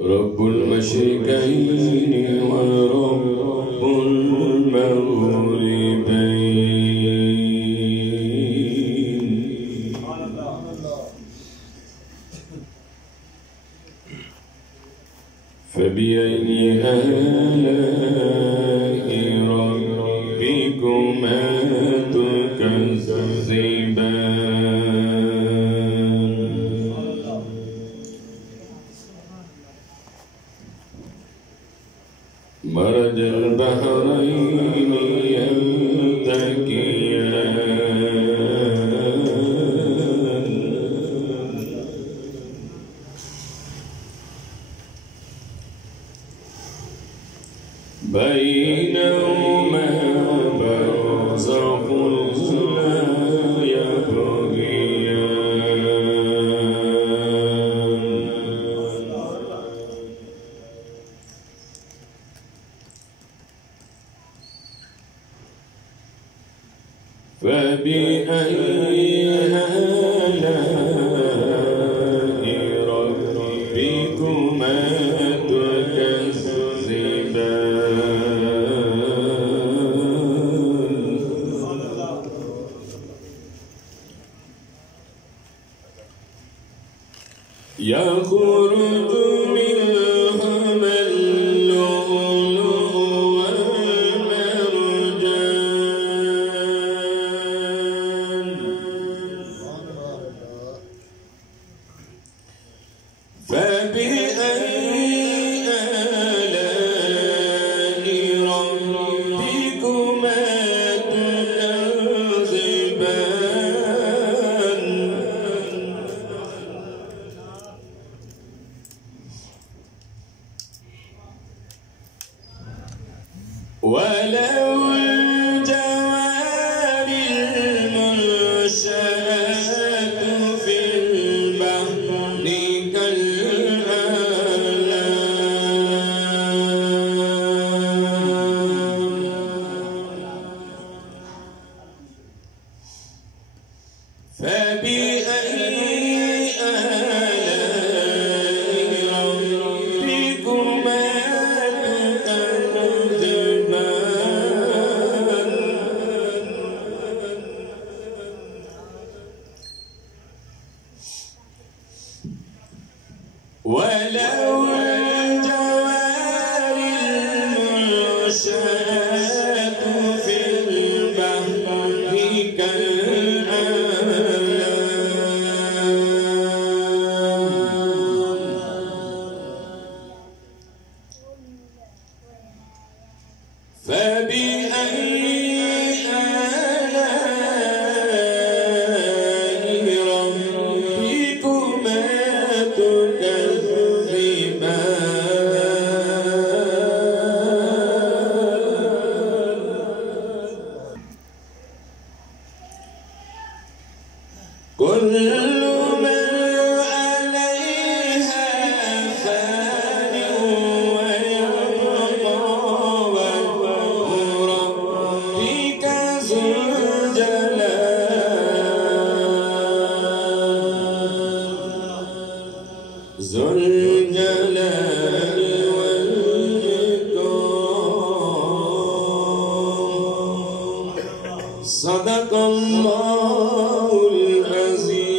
رب المشرقين ورب المغربين. فبأي آلاء ربكما تكذبان. مرج البحرين يلتقيان. بينهما برزخ لا يبغيان. فبأي آلاء ربكما تكذبان. يخرج منهما اللؤلؤ والمرجان. فبأي آلاء ربكما تكذبان. وله الجوار المنشآت في البحر كالأعلام. فبأي آلاء ربكما تكذبان. وله الجوار المنشآت في البحر كالأعلام. فبأي آلاء ربكما تكذبان. كل من عليها فان ويبقى وجه ربك ذو الجلال والإكرام. صدق الله العظيم.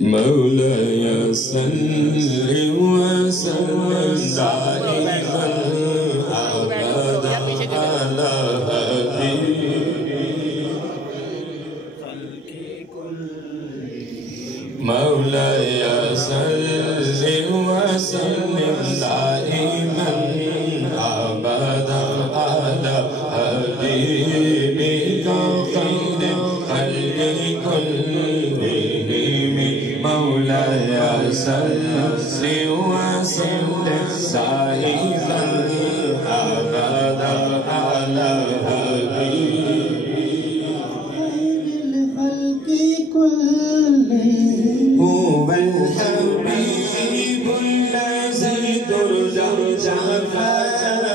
مولاي صل وسلم دائما أبدا على حبيبك. مولاي صل وسلم دائما أبدا على حبيبك خير خلق كلهم. مولاي صل وسلم دائما أبدا على حبيبك هو الحبيب الذي ترجى شفاعته.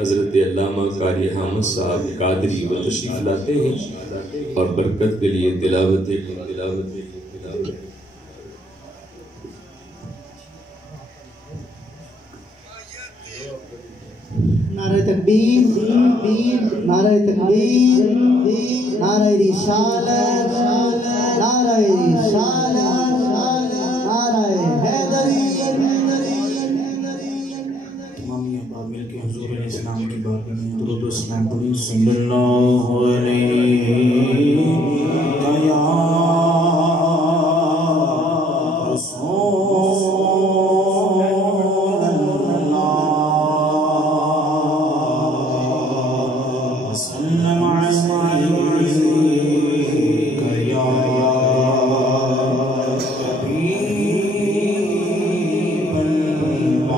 حضرت علامہ قاری حامد صاحب قادری وہ تشریف لاتے ہیں اور برکت کے لیے تلاوت نعرہ تکبیر، نعرہ تکبیر، نعرہ رسالت، نعرہ رسالت، نعرہ حیدری۔ تمام احباب مل کے حضور علیہ السلام کی بارگاہ میں درود و سلام پڑھیں۔ صلی اللہ علیہ یا رسول اللہ وسلم علیہ یا حبیب اللہ۔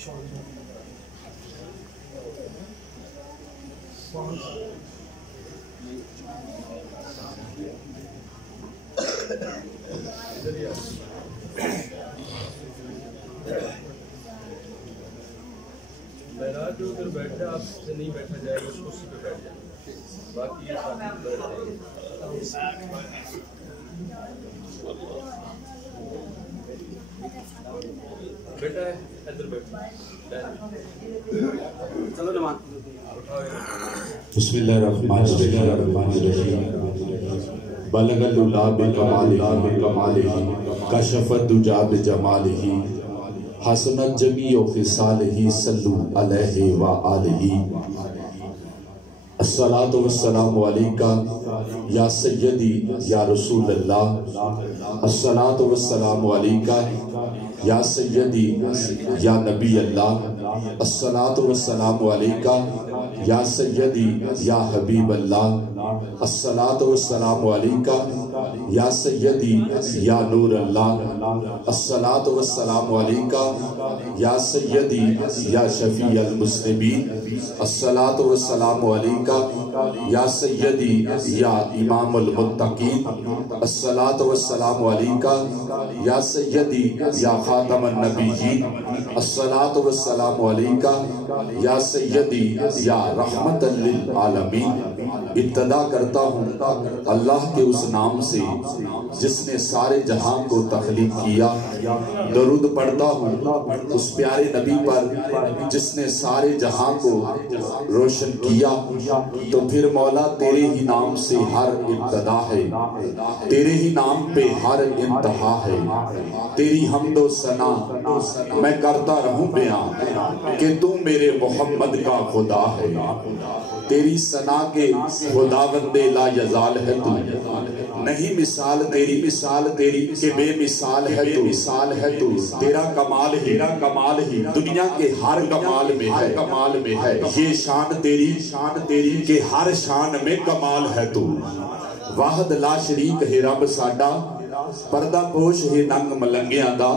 بیٹھا جو ادھر بیٹھے آپ سے نہیں بیٹھا جائے گا اس کرسی پہ بیٹھ جائے باقی یہ ساتھی بیٹھ جائیں گے بیٹا ہے ادھر بیٹھا چلو نمان بسم اللہ الرحمن الرحیم بلغ العلا بکمالہ کشف الدجی بجمالہ حسنت جمیع خصالہ صلو علیہ وآلہ الصلاۃ والسلام علیکہ یا سیدی یا رسول اللہ الصلاۃ والسلام علیکہ یا سیدی یا نبی اللہ الصلاۃ والسلام علیکہ یا سیدی یا حبیب اللہ الصلاۃ والسلام علیکہ یا سیدی یا نور اللہ الصلاۃ والسلام علیکہ یا سیدی یا شفیع المذنبین الصلاۃ والسلام علیکہ یا سیدی یا امام المتقین الصلاۃ والسلام علیکہ یا سیدی یا خاتم النبیین الصلاۃ والسلام علیکہ یا سیدی یا رحمت للعالمین ابتدا کرتا ہوں اللہ کے اس نام سے جس نے سارے جہاں کو تخلیق کیا درود پڑھتا ہوں اس پیارے نبی پر جس نے سارے جہاں کو روشن کیا تو پھر مولا تیرے ہی نام سے ہر ابتدا ہے تیرے ہی نام پہ ہر انتہا ہے تیری حمد و ثنا میں کرتا رہوں بیان کہ تو میرے محمد کا خدا ہے تیری ثنا کے خداوند لا یزال ہے تو نہیں مثال تیری کہ بے مثال ہے تو تیرا کمال ہی دنیا کے ہر کمال میں ہے یہ شان تیری کہ ہر شان میں کمال ہے تو واحد لا شریک ہے رب ساڈا پردہ پوش ہے ننگ ملنگیاں دا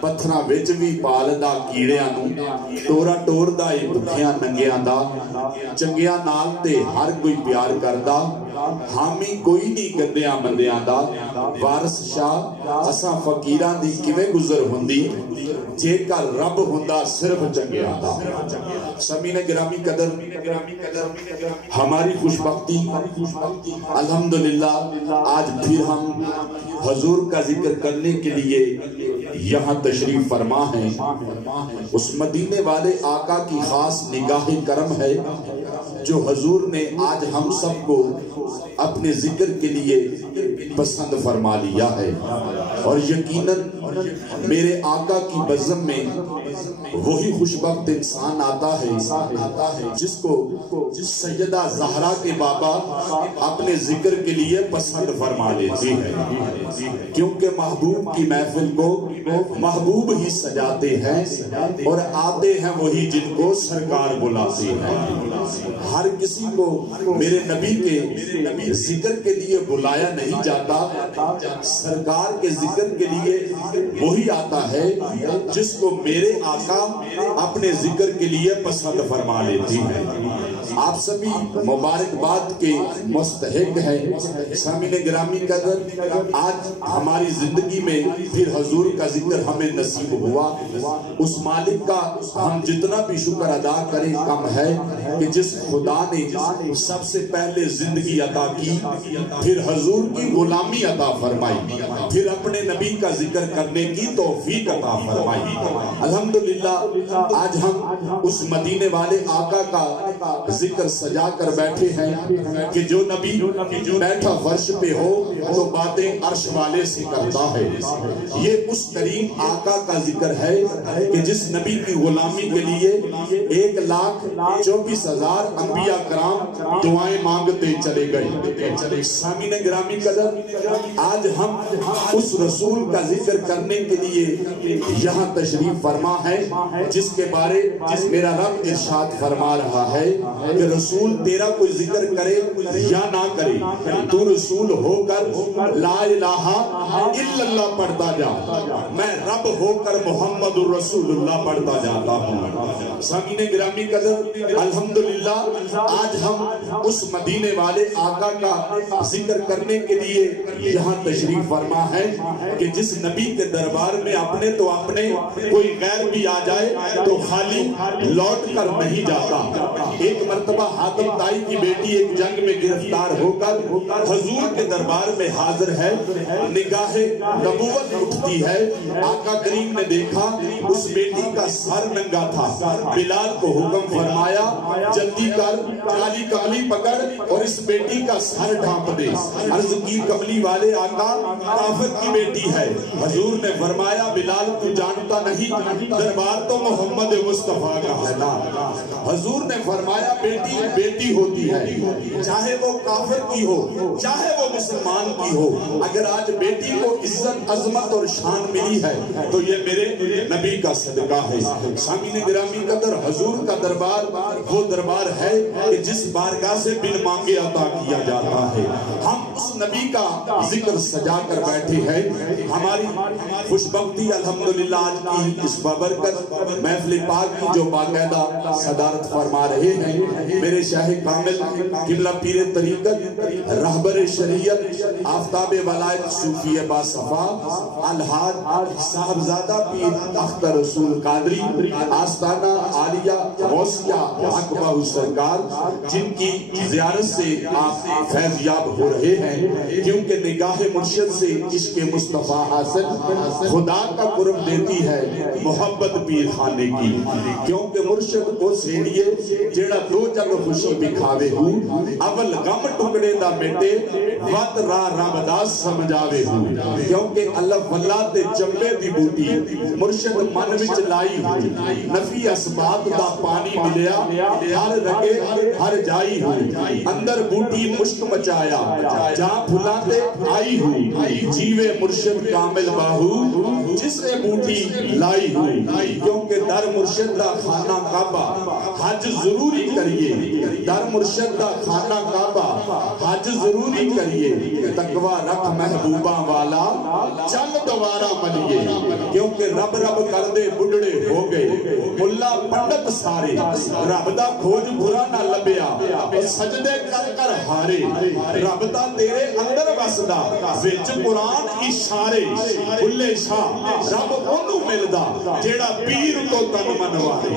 پتھراں وچ وی پالدا کیڑیاں نوں ٹورا ٹوردا اے بھکھیاں ننگیاں دا چنگیاں نال تے ہر کوئی پیار کردا حامی کوئی نہیں گندیاں بندیاں دا وارث شاہ اساں فقیراں دی کیویں گزر ہوندی جے کر رب ہوندا صرف چنگیاں دا سامعین گرامی قدر ہماری خوش بختی الحمدللہ آج پھر ہم حضور کا ذکر کرنے کے لیے یہاں تشریف فرما ہے اس مدینے والے آقا کی خاص نگاہ کرم ہے جو حضور نے آج ہم سب کو اپنے ذکر کے لیے پسند فرما لیا ہے اور یقیناً میرے آقا کی بزم میں وہی خوشبخت انسان آتا ہے جس کو سیدہ زہرا کے بابا اپنے ذکر کے لیے پسند فرما لیتی ہے کیونکہ محبوب کی محفل کو محبوب ہی سجاتے ہیں اور آتے ہیں وہی جن کو سرکار بلاتے ہیں ہر کسی کو میرے نبی کے ذکر کے لیے بلایا نہیں جاتا سرکار کے ذکر کے لیے وہی آتا ہے جس کو میرے آقا اپنے ذکر کے لیے پسند فرما لیتی ہیں آپ سبھی مبارکباد کے مستحق ہیں سامعین گرامی قدر آج ہماری زندگی میں پھر حضور کا ذکر ہمیں نصیب ہوا اس مالک کا ہم جتنا بھی شکر ادا کریں کم ہے کہ جس خدا نے سب سے پہلے زندگی عطا کی پھر حضور کی غلامی عطا فرمائی پھر اپنے نبی کا ذکر کرنے کی توفیق عطا فرمائی الحمدللہ آج ہم اس مدینے والے آقا کا ذکر سجا کر بیٹھے ہیں کہ جو نبی بیٹھا فرش پہ ہو تو باتیں عرش والے سے کرتا ہے یہ اس کریم آقا کا ذکر ہے کہ جس نبی کی غلامی کے لیے 1,24,000 انبیاء کرام دعائیں مانگتے چلے گئے سامعین گرامی قدر آج ہم اس رسول کا ذکر کرنے کے لیے یہاں تشریف فرما فرما ہے جس کے بارے میرا رب ارشاد فرما رہا ہے کہ رسول تیرا کوئی ذکر کرے یا نہ کرے، تو رسول ہو کر لا الہ الا اللہ پڑھتا جا، میں رب ہو کر محمد الرسول اللہ پڑھتا جاتا ہوں۔ سامعین گرامی قدر، الحمدللہ آج ہم اس مدینے والے آقا کا ذکر کرنے کے لیے یہاں تشریف فرما ہے کہ جس نبی کے دربار میں اپنے تو اپنے کوئی غیر بھی آ جائے تو خالی لوٹ کر نہیں جاتا۔ ایک مرتبہ حاتم طائی کی بیٹی ایک جنگ میں گرفتار ہو کر حضور کے دربار میں حاضر ہے، نگاہ نبوت اٹھتی ہے، آقا کریم نے دیکھا اس بیٹی کا سر ننگا تھا، بلال کو حکم فرمایا جلدی کر کالی کالی پکڑ اور اس بیٹی کا سر ڈھانپ دے۔ عرض کی کملی والے آقا کافر کی بیٹی ہے، حضور نے فرمایا بلال تو جانتا نہیں دربار تو محمد مصطفیٰ کا ہے نا۔ حضور نے فرمایا بیٹی بیٹی ہوتی ہے، چاہے وہ کافر کی ہو چاہے وہ مسلمان کی ہو، اگر آج بیٹی کو عزت عظمت اور شان ملی ہے تو یہ میرے نبی کا صدقہ ہے۔ سامعین گرامی قدر، حضور کا دربار وہ دربار ہے کہ جس بارگاہ سے بن مانگے عطا کیا جاتا ہے۔ ہم اس نبی کا ذکر سجا کر بیٹھے ہیں، ہماری خوشبختی الحمدللہ آج کی اس بابرکت محفل پاک کی جو باقاعدہ صدارت فرما رہے ہیں میرے شاہ کامل قبلہ پیر طریقت رہبر شریعت آفتاب ولایت صوفی باصفا الحاج صاحبزادہ پیر اختر رسول قادری آستانہ عالیہ غوثیہ حق باہو سرکار، جن کی زیارت سے آپ فیض یاب ہو رہے ہیں، کیونکہ نگاہ مرشد سے عشق مصطفیٰ حاصل خدا کا قرب دیتی ہے محبت پیر خانے کی، کیونکہ مرشد کو سیڑیے جیڑا دو جگ خوشی بکھاوے ہوں، اول غم ٹکڑے دا بیٹے وقت راہ رابداس سمجھاوے ہوں، کیونکہ اللہ واللہ تے چمبے دی بوٹی مرشد من وچ لائی ہوں، نفی اسباب دا پانی ملیا ہر رگے ہر جائی ہوں، اندر بوٹی مشک مچایا جہاں پھلاتے آئی ہوں، جیوے مرشد کامل باہو جسے بوٹی لائی ہوں، کیونکہ در مرشد دا خانہ کعبہ حج ضروری کریے، در مرشد دا خانہ کعبہ حج ضروری کریے، تقوی رکھ محبوبہ والا چل دوارہ ملیے، کیونکہ رب رب کر دے بڑھڑے ہو گئے ملا پنڈت سارے، رب دا کھوج برا نہ لبیا اور سجدے کر کر ہارے، رب دا تیرے اندر وسدا وچ قرآن اشارے، بلے شاہ رب انہوں ملدا جیڑا پیر تو تن منوارے،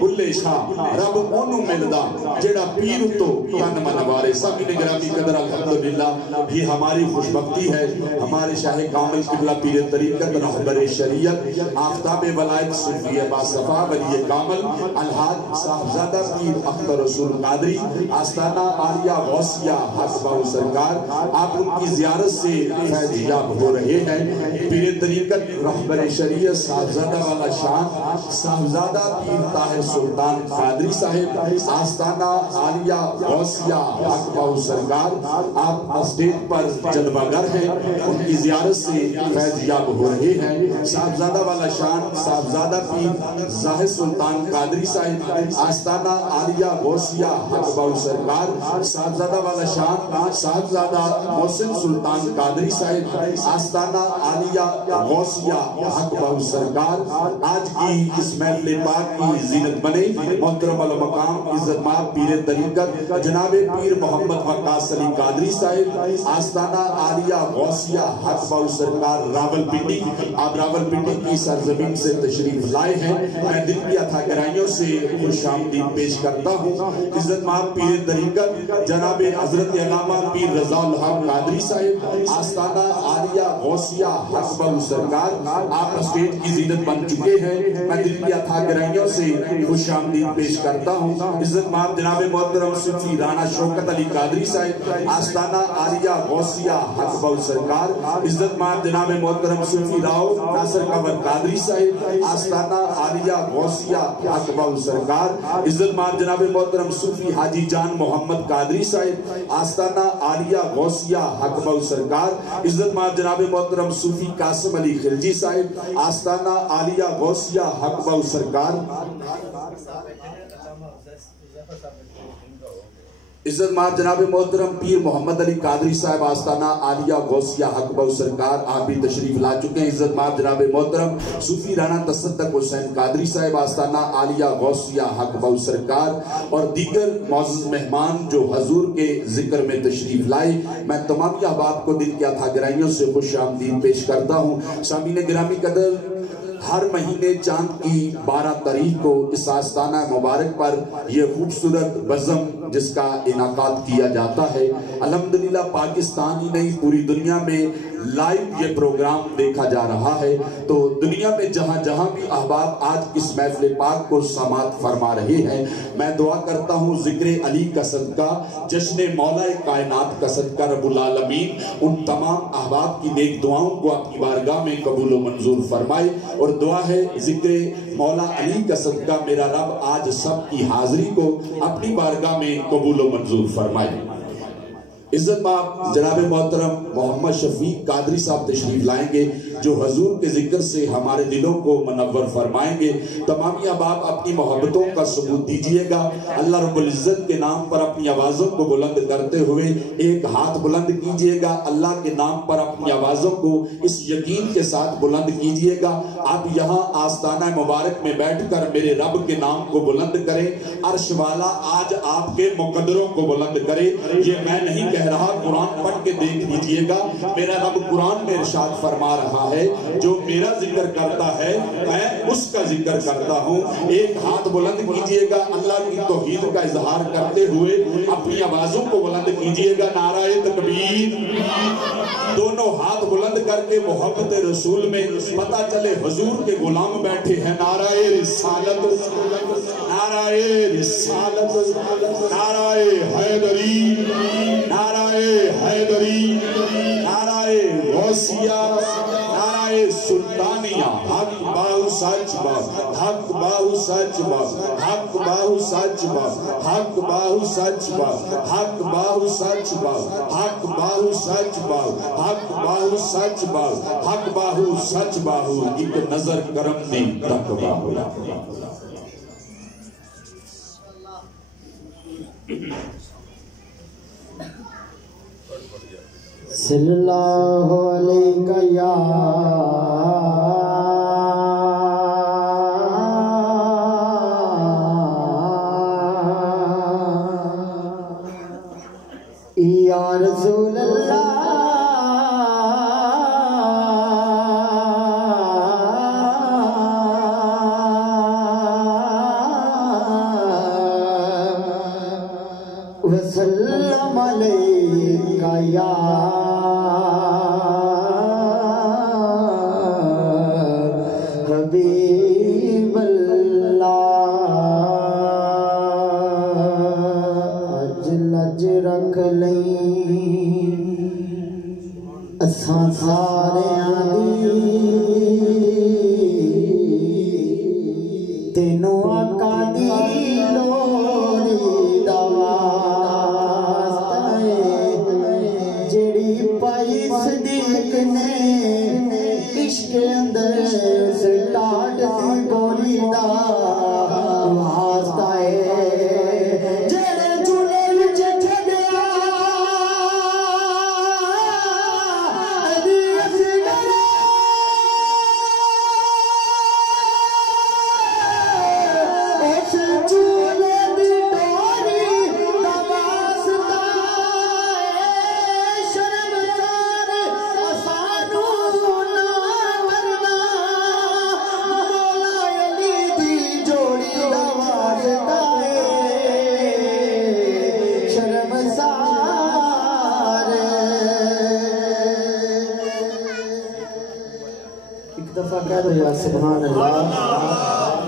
بلے شاہ رب انہوں ملدا جیڑا پیر تو تن منوارے۔ سامعین گرامی قدر الحمدللہ یہ ہماری خوشبختی ہے، ہمارے شاہ کامل قبلہ پیر طریقت رہبر شریعت آفتاب ولایت صوفی باصفا ولی کامل الحاج صاحبزادہ پیر اختر رسول قادری آستانہ عالیہ غوثیہ حق باہو سرکار، آپ ان کی زیارت سے فیض یاب ہو رہے ہیں۔ پیر طریقت رہبر شریعت صاحبزادہ والا شان صاحبزادہ پیر طاہر سلطان قادری صاحب آستانہ عالیہ غوثیہ حق باہو سرکار، آپ اسٹیج پر جلوہ گر ہیں، ان کی زیارت سے فیض یاب ہو رہے ہیں۔ صاحبزادہ والا شان صاحبزادہ پیر ظاہر سلطان قادری صاحب آستانہ عالیہ غوثیہ حق باہو سرکار، صاحبزادہ والا شان صاحبزادہ محسن سلطان قادری صاحب آستانہ عالیہ غوثیہ حق باہو سرکار، آج کی اس محفل پاک کی زینت بنے محترم المقام عزت مآب پیر طریقت جناب پیر محمد وقاص علی قادری صاحب آستانہ عالیہ غوثیہ حق باہو سرکار راول پنڈی، آپ راول پنڈی کی سرزمین سے تشریف لائے ہیں، میں دل کی عطا گرائیوں سے خوش آمدید پیش کرتا ہوں۔ عزت مآب پیر طریقت جناب حضرت علامہ پیر رضا الحق قادری صاحب آستانہ عالیہ غوثیہ حق باہو سرکار، آپ اسٹیج کی زینت بن چکے ہیں، میں دل کی اتھا گرائیوں سے خوش آمدید پیش کرتا ہوں عزت مآب جناب محترم صوفی رانا شوکت علی قادری صاحب آستانہ عالیہ غوثیہ حق بہو سرکار عزت مآب جناب محترم صوفی راؤ ناصر قمر قادری صاحب آستانہ عالیہ غوثیہ حق بہو سرکار عزت مآب جناب محترم صوفی حاجی جان محمد قادری صاحب آستانہ عالیہ غوثیہ حق بہو سرکار عزت مآب جناب محترم صوفی قاسم علی خلجی صاحب آستانہ عالیہ غوثیہ حق بہو سرکار عزت مآب جناب محترم پیر محمد علی قادری صاحب آستانہ عالیہ غوثیہ حق بہو سرکار آپ بھی تشریف لا چکے ہیں عزت مآب جناب محترم صوفی رانا تصدق حسین قادری صاحب آستانہ عالیہ غوثیہ حق بہو سرکار اور دیگر معزز مہمان جو حضور کے ذکر میں تشریف لائے میں تمام احباب کو دل کی اتھا گرائیوں سے خوش آمدید پیش کرتا ہوں سامعین گرامی قدر ہر مہینے چاند کی 12 تاریخ کو اس آستانہ مبارک پر یہ خوبصورت بزم جس کا انعقاد کیا جاتا ہے الحمدللہ پاکستان ہی نہیں پوری دنیا میں لائیو یہ پروگرام دیکھا جا رہا ہے تو دنیا میں جہاں جہاں بھی احباب آج اس محفل پاک کو سماعت فرما رہے ہیں میں دعا کرتا ہوں ذکر علی کا صدقہ جشن مولا کائنات کا صدقہ رب العالمین ان تمام احباب کی نیک دعاؤں کو اپنی بارگاہ میں قبول و منظور فرمائے اور دعا ہے ذکر مولا علی کا صدقہ میرا رب آج سب کی حاضری کو اپنی بارگاہ میں قبول و منظور فرمائے عزت مآب جناب محترم محمد شفیق قادری صاحب تشریف لائیں گے جو حضور کے ذکر سے ہمارے دلوں کو منور فرمائیں گے تمامی احباب اپنی محبتوں کا ثبوت دیجئے گا اللہ رب العزت کے نام پر اپنی آوازوں کو بلند کرتے ہوئے ایک ہاتھ بلند کیجئے گا اللہ کے نام پر اپنی آوازوں کو اس یقین کے ساتھ بلند کیجئے گا آپ یہاں آستانہ مبارک میں بیٹھ کر میرے رب کے نام کو بلند کریں عرش والا آج آپ کے مقدروں کو بلند کرے یہ میں نہیں کہہ رہا قرآن پڑھ کے دیکھ لیجئے گا میرا رب قرآن میں ارشاد فرما رہا ہے جو میرا ذکر کرتا ہے میں اس کا ذکر کرتا ہوں ایک ہاتھ بلند کیجئے گا اللہ کی توحید کا اظہار کرتے ہوئے اپنی آوازوں کو بلند کیجئے گا نعرہ تکبیر دونوں ہاتھ بلند کر کے محبت رسول میں پتہ چلے حضور کے غلام بیٹھے ہیں نعرہ رسالت نعرہ رسالت نعرہ حیدری نعرہ حیدری نعرہ غوثیہ نعرہ سلطانیہ حق باہو سچ باہو حق باہو سچ باہو حق باہو سچ باہو حق باہو سچ باہو حق باہو سچ باہو حق باہو سچ باہو حق باہو سچ باہو حق باہو سچ باہو ایک نظر کرم دی تک باہو صلی اللہ علیہ یا رسول اللہ وسلم علیکہ یا حبیب اللہ اج لج رکھ لئی اساں ساریاں دی تینوں آقا دی لوڑی دا واسطہ جڑی پائی صدیق نے عشق اندر سٹارٹ سی گولی دا واسطہ جڑے چولے وچ چھڈیا حدیث کرے اس چولے دی ڈوری دا واسطہ شرمسار اسانو نہ کرنا مولا علی دی جوڑی دا واسطہ شرمسار ایک دفعہ کہہ دو یا سبحان اللہ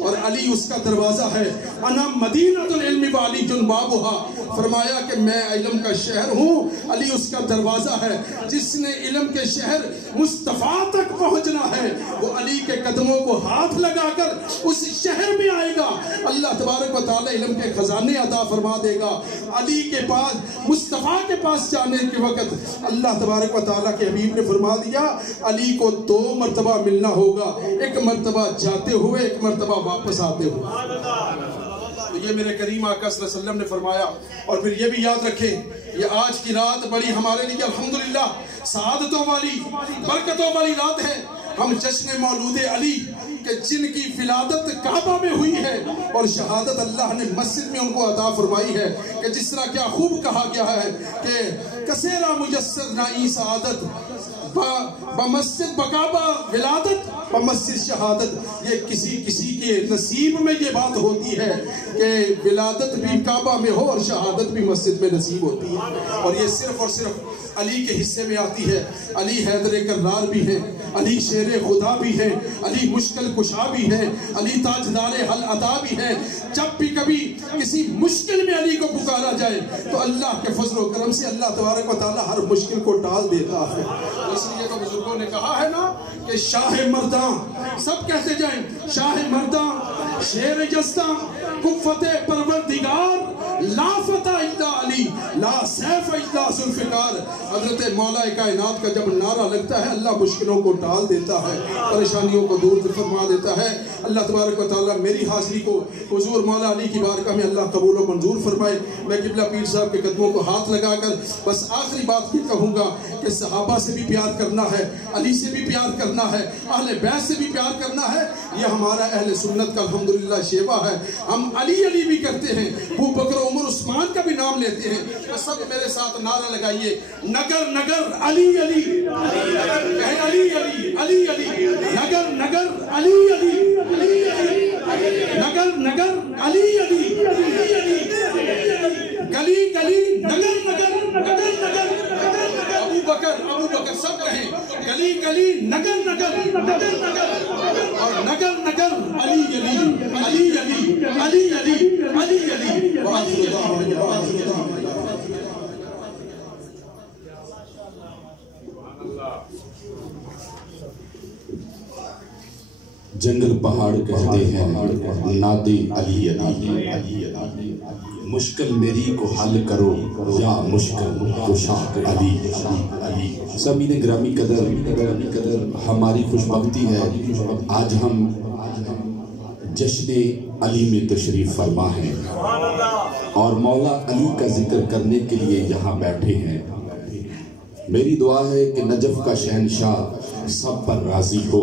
اور علی اس کا دروازہ ہے. انا مدینۃ العلم وعلی بابھا، فرمایا کہ میں علم کا شہر ہوں، علی اس کا دروازہ ہے. جس نے علم کے شہر مصطفیٰ تک پہنچنا ہے وہ علی کے قدموں کو ہاتھ لگا کر اس شہر میں آئے گا. اللہ تبارک و تعالی علم کے خزانے عطا فرما دے گا. علی کے پاس، مصطفیٰ کے پاس جانے کے وقت اللہ تبارک و تعالی کے حبیب نے فرما دیا علی کو 2 مرتبہ ملنا ہوگا، ایک مرتبہ جاتے ہوئے، ایک مرتبہ واپس آتے ہوئے. تو یہ میرے کریم آقا صلی اللہ علیہ وسلم نے فرمایا. اور پھر یہ بھی یاد رکھیں، یہ آج کی رات بڑی ہمارے لیے الحمدللہ سعادتوں والی، برکتوں والی رات ہے. ہم جشن مولود علی کہ جن کی ولادت کعبہ میں ہوئی ہے اور شہادت اللہ نے مسجد میں ان کو عطا فرمائی ہے. کہ جس طرح کیا خوب کہا گیا ہے کہ کسیرا میسر نائی سعادت بمسجد بکعبہ ولادت بمسجد شہادت. یہ کسی کے نصیب میں یہ بات ہوتی ہے کہ ولادت بھی کعبہ میں ہو اور شہادت بھی مسجد میں نصیب ہوتی ہے. اور یہ صرف اور صرف علی کے حصے میں آتی ہے. علی حیدر کرار بھی ہیں، علی شیر خدا بھی ہیں، علی مشکل کشا بھی ہیں، علی تاجدار حل عطا بھی ہیں. جب بھی کبھی کسی مشکل میں علی کو پکارا جائے تو اللہ کے فضل و کرم سے اللہ تبارک و تعالی ہر مشکل کو ٹال دیتا ہے. اس لیے تو بزرگوں نے کہا ہے نا کہ شاہ مرداں، سب کہتے جائیں شاہ مرداں، شیر جستاں، قوت پروردگار، لا فتح الا علی، لا سیف الا ذوالفقار. حضرت مولا کائنات کا جب نعرہ لگتا ہے اللہ مشکلوں کو ٹال دیتا ہے، پریشانیوں کو دور فرما دیتا ہے. اللہ تبارک و تعالیٰ میری حاضری کو حضور مولا علی کی بارگاہ میں اللہ قبول و منظور فرمائے. میں قبلہ پیر صاحب کے قدموں کو ہاتھ لگا کر بس آخری بات یہ کہوں گا کہ صحابہ سے بھی پیار کرنا ہے، علی سے بھی پیار کرنا ہے، اہل بیت سے بھی پیار کرنا ہے. یہ ہمارا اہل سنت کا الحمدللہ شیوا ہے. ہم علی علی بھی کرتے ہیں، ابو بکر عمر عثمان کا بھی نام لیتے ہیں. سب میرے ساتھ نعرہ لگائیے، نگر نگر علی علی، کہیں علی علی علی علی، نگر نگر علی علی، نگر نگر علی علی، گلی گلی نگر نگر نگر نگر، ابو بکر سب کہیں گلی گلی نگر نگر نگر نگر، اور نگر نگر علی علی علی علی علی علی علی علی. جنگل پہاڑ کہتے ہیں نادے علی علی، مشکل میری کو حل کرو یا مشکل کشا علی علی. سامعین گرامی قدر، ہماری خوش بختی ہے آج ہم جشن علی میں تشریف فرما ہیں اور مولا علی کا ذکر کرنے کے لیے یہاں بیٹھے ہیں. میری دعا ہے کہ نجف کا شہنشاہ سب پر راضی ہو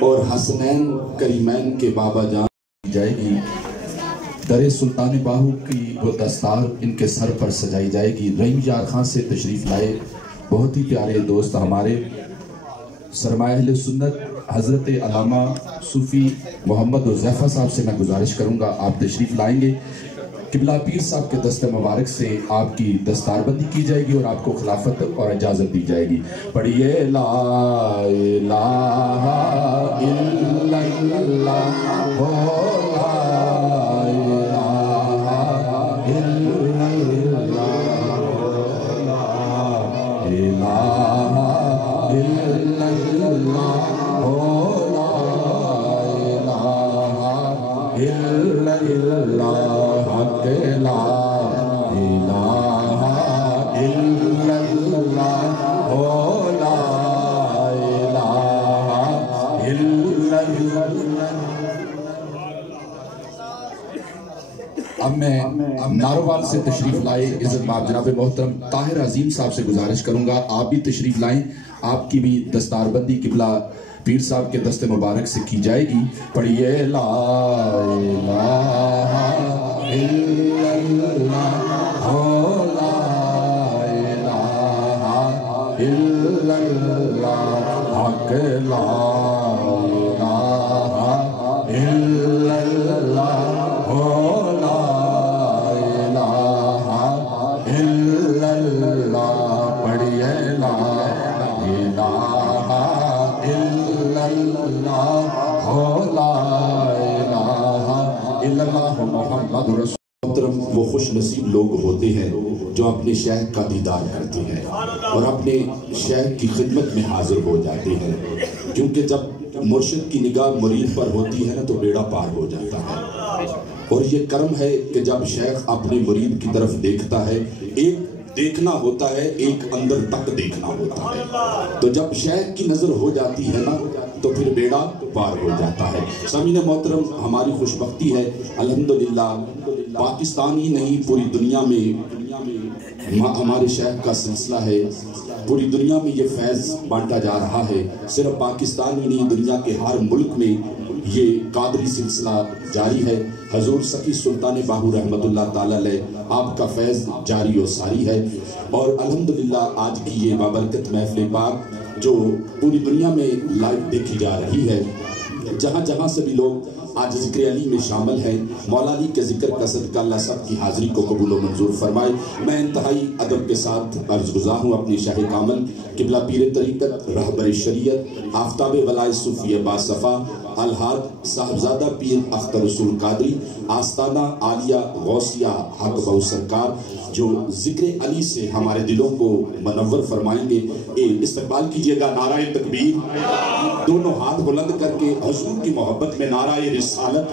اور حسنین کریمین کے بابا جان جائے گی. در سلطان باہو کی وہ دستار ان کے سر پر سجائی جائے گی. رحیم یار خان سے تشریف لائے بہت ہی پیارے دوست ہمارے سرمایہ اہل سنت حضرت علامہ صوفی محمد حذیفہ صاحب سے میں گزارش کروں گا آپ تشریف لائیں گے. قبلہ پیر صاحب کے دست مبارک سے آپ کی دستار بندی کی جائے گی اور آپ کو خلافت اور اجازت دی جائے گی. پڑھیے لا الہ الا اللہ لا الہ الا اللہ لا الہ الا اللہ لا الہ الا اللہ حق لا الہ الا اللہ لا الہ الا اللہ. اب میں ناروال سے تشریف لائے عزت مآب جناب محترم طاہر عظیم صاحب سے گزارش کروں گا آپ بھی تشریف لائیں. آپ کی بھی دستار بندی قبلہ پیر صاحب کے دست مبارک سے کی جائے گی. پڑھیے لا الہ الا اللہ لا الہ الا اللہ حق لا الہ الا اللہ لا الہ الا اللہ. پڑھیے لا الہ الا اللہ لا الہ الا اللہ محمد رسول۔ محترم، وہ خوش نصیب لوگ ہوتے ہیں جو اپنے شیخ کا دیدار کرتے ہیں اور اپنے شیخ کی خدمت میں حاضر ہو جاتے ہیں، کیونکہ جب مرشد کی نگاہ مرید پر ہوتی ہے نا تو بیڑا پار ہو جاتا ہے۔ اور یہ کرم ہے کہ جب شیخ اپنے مرید کی طرف دیکھتا ہے، ایک دیکھنا ہوتا ہے، ایک اندر تک دیکھنا ہوتا ہے، تو جب شیخ کی نظر ہو جاتی ہے نا تو پھر بیڑا پار ہو جاتا ہے۔ سامعین محترم، ہماری خوش بختی ہے الحمدللہ پاکستان ہی نہیں پوری دنیا میں ہمارے شیخ کا سلسلہ ہے، پوری دنیا میں یہ فیض بانٹا جا رہا ہے۔ صرف پاکستان ہی نہیں، دنیا کے ہر ملک میں یہ قادری سلسلہ جاری ہے۔ حضور سکی سلطان باہو رحمت اللہ تعالی علیہ آپ کا فیض جاری و ساری ہے، اور الحمدللہ آج کی یہ بابرکت محفل پاک جو پوری دنیا میں لائیو دیکھی جا رہی ہے، جہاں جہاں سے بھی لوگ آج ذکر علی میں شامل ہیں، مولا علی کے ذکر کا صدقہ اللہ سب کی حاضری کو قبول و منظور فرمائے۔ میں انتہائی ادب کے ساتھ عرض گزار ہوں اپنی شاہ کامل قبلہ پیر طریقت رہبر شریعت آفتاب ولائے صوفی باصفا الحاج صاحبزادہ پیر اختر رسول قادری آستانہ عالیہ غوثیہ حق بہو سرکار جو ذکر علی سے ہمارے دلوں کو منور فرمائیں گے۔ استقبال کیجئے گا نعرہ تکبیر، دونوں ہاتھ بلند کر کے حضور کی محبت میں نعرہ رسالت،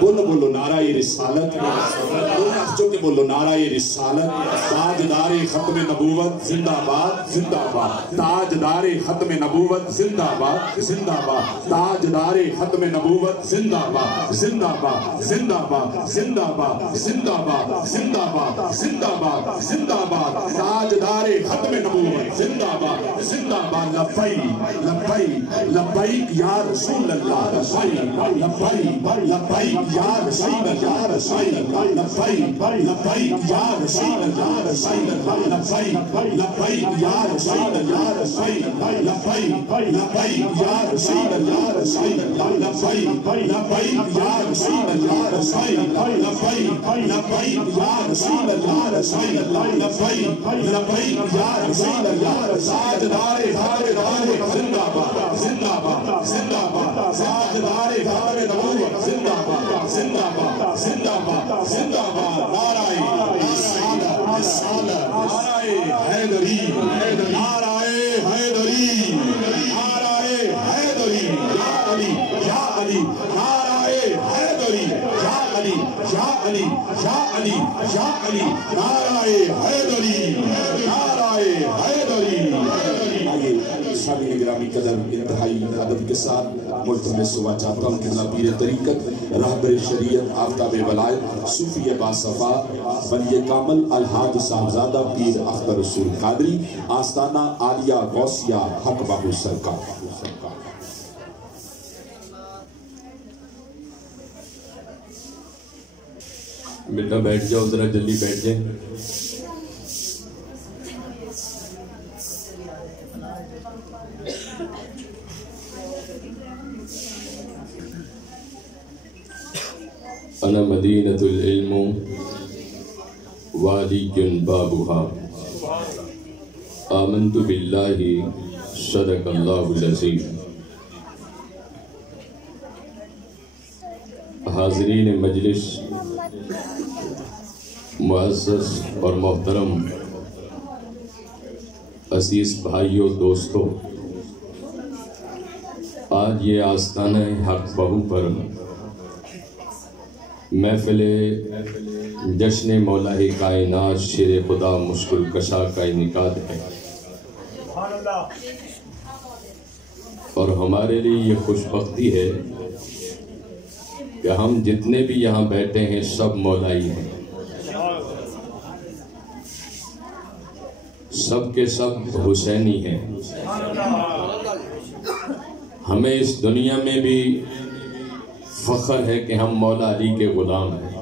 بولو نعرہ رسالت، دونوں اخچوں کے بولو نعرہ رسالت۔ تاجدار ختم نبوت زندہ باد زندہ باد، تاجدار ختم نبوت زندہ باد زندہ باد، تاجدار ختم نبوت زندہ باد زندہ باد زندہ باد زندہ باد زندہ باد زندہ باد زندہ باد زندہ باد، تاجدار ختم نبوت زندہ باد زندہ باد۔ لبیک لبیک لبیک یا رسول اللہ، لبیک لبیک لبیک یا رسول اللہ، لبیک لبیک یا رسول اللہ، لبیک لبیک یا رسول اللہ، لبیک لبیک یا رسول اللہ، لبیک لبیک یا رسول اللہ، لبیک لبیک یا رسول اللہ، لبیک لبیک یا رسول اللہ۔ تاجدار زندہ باد زندہ باد زندہ باد، تاجدار نبوت زندہ باد زندہ باد زندہ باد زندہ باد۔ نعرہ رسالت، نعرہ حیدری، نعرہ حیدری، نعرہ حیدری، یا علی یا علی، نعرہ حیدری، یا علی یا علی یا علی یا علی، نعرہ حیدری، نعرہ حیدری۔ آئیے سامعین گرامی قدر انتہائی ادب کے ساتھ ملتمس ہوا چاہتا ہوں کہ پیر طریقت رہبر شریعت آفتاب ولایت صوفی باصفا ولی کامل الحاج صاحبزادہ پیر اختر رسول قادری آستانہ عالیہ غوثیہ حق بہو سرکار۔ بیٹا بیٹھ جاؤ، ذرا جلدی بیٹھ جائیں۔ انا مدینۃ العلم وادی بابها آمنت باللہ صدق اللہ العظیم۔ حاضرین مجلس، معزز اور محترم عزیز بھائیوں دوستوں، آج یہ آستانہ حق بہو پر محفل جشن مولا کائنات شیر خدا مشکل کشا کا انعقاد ہے، اور ہمارے لیے یہ خوش بختی ہے کہ ہم جتنے بھی یہاں بیٹھے ہیں سب مولائی ہیں، سب کے سب حسینی ہیں۔ ہمیں اس دنیا میں بھی فخر ہے کہ ہم مولا علی کے غلام ہیں،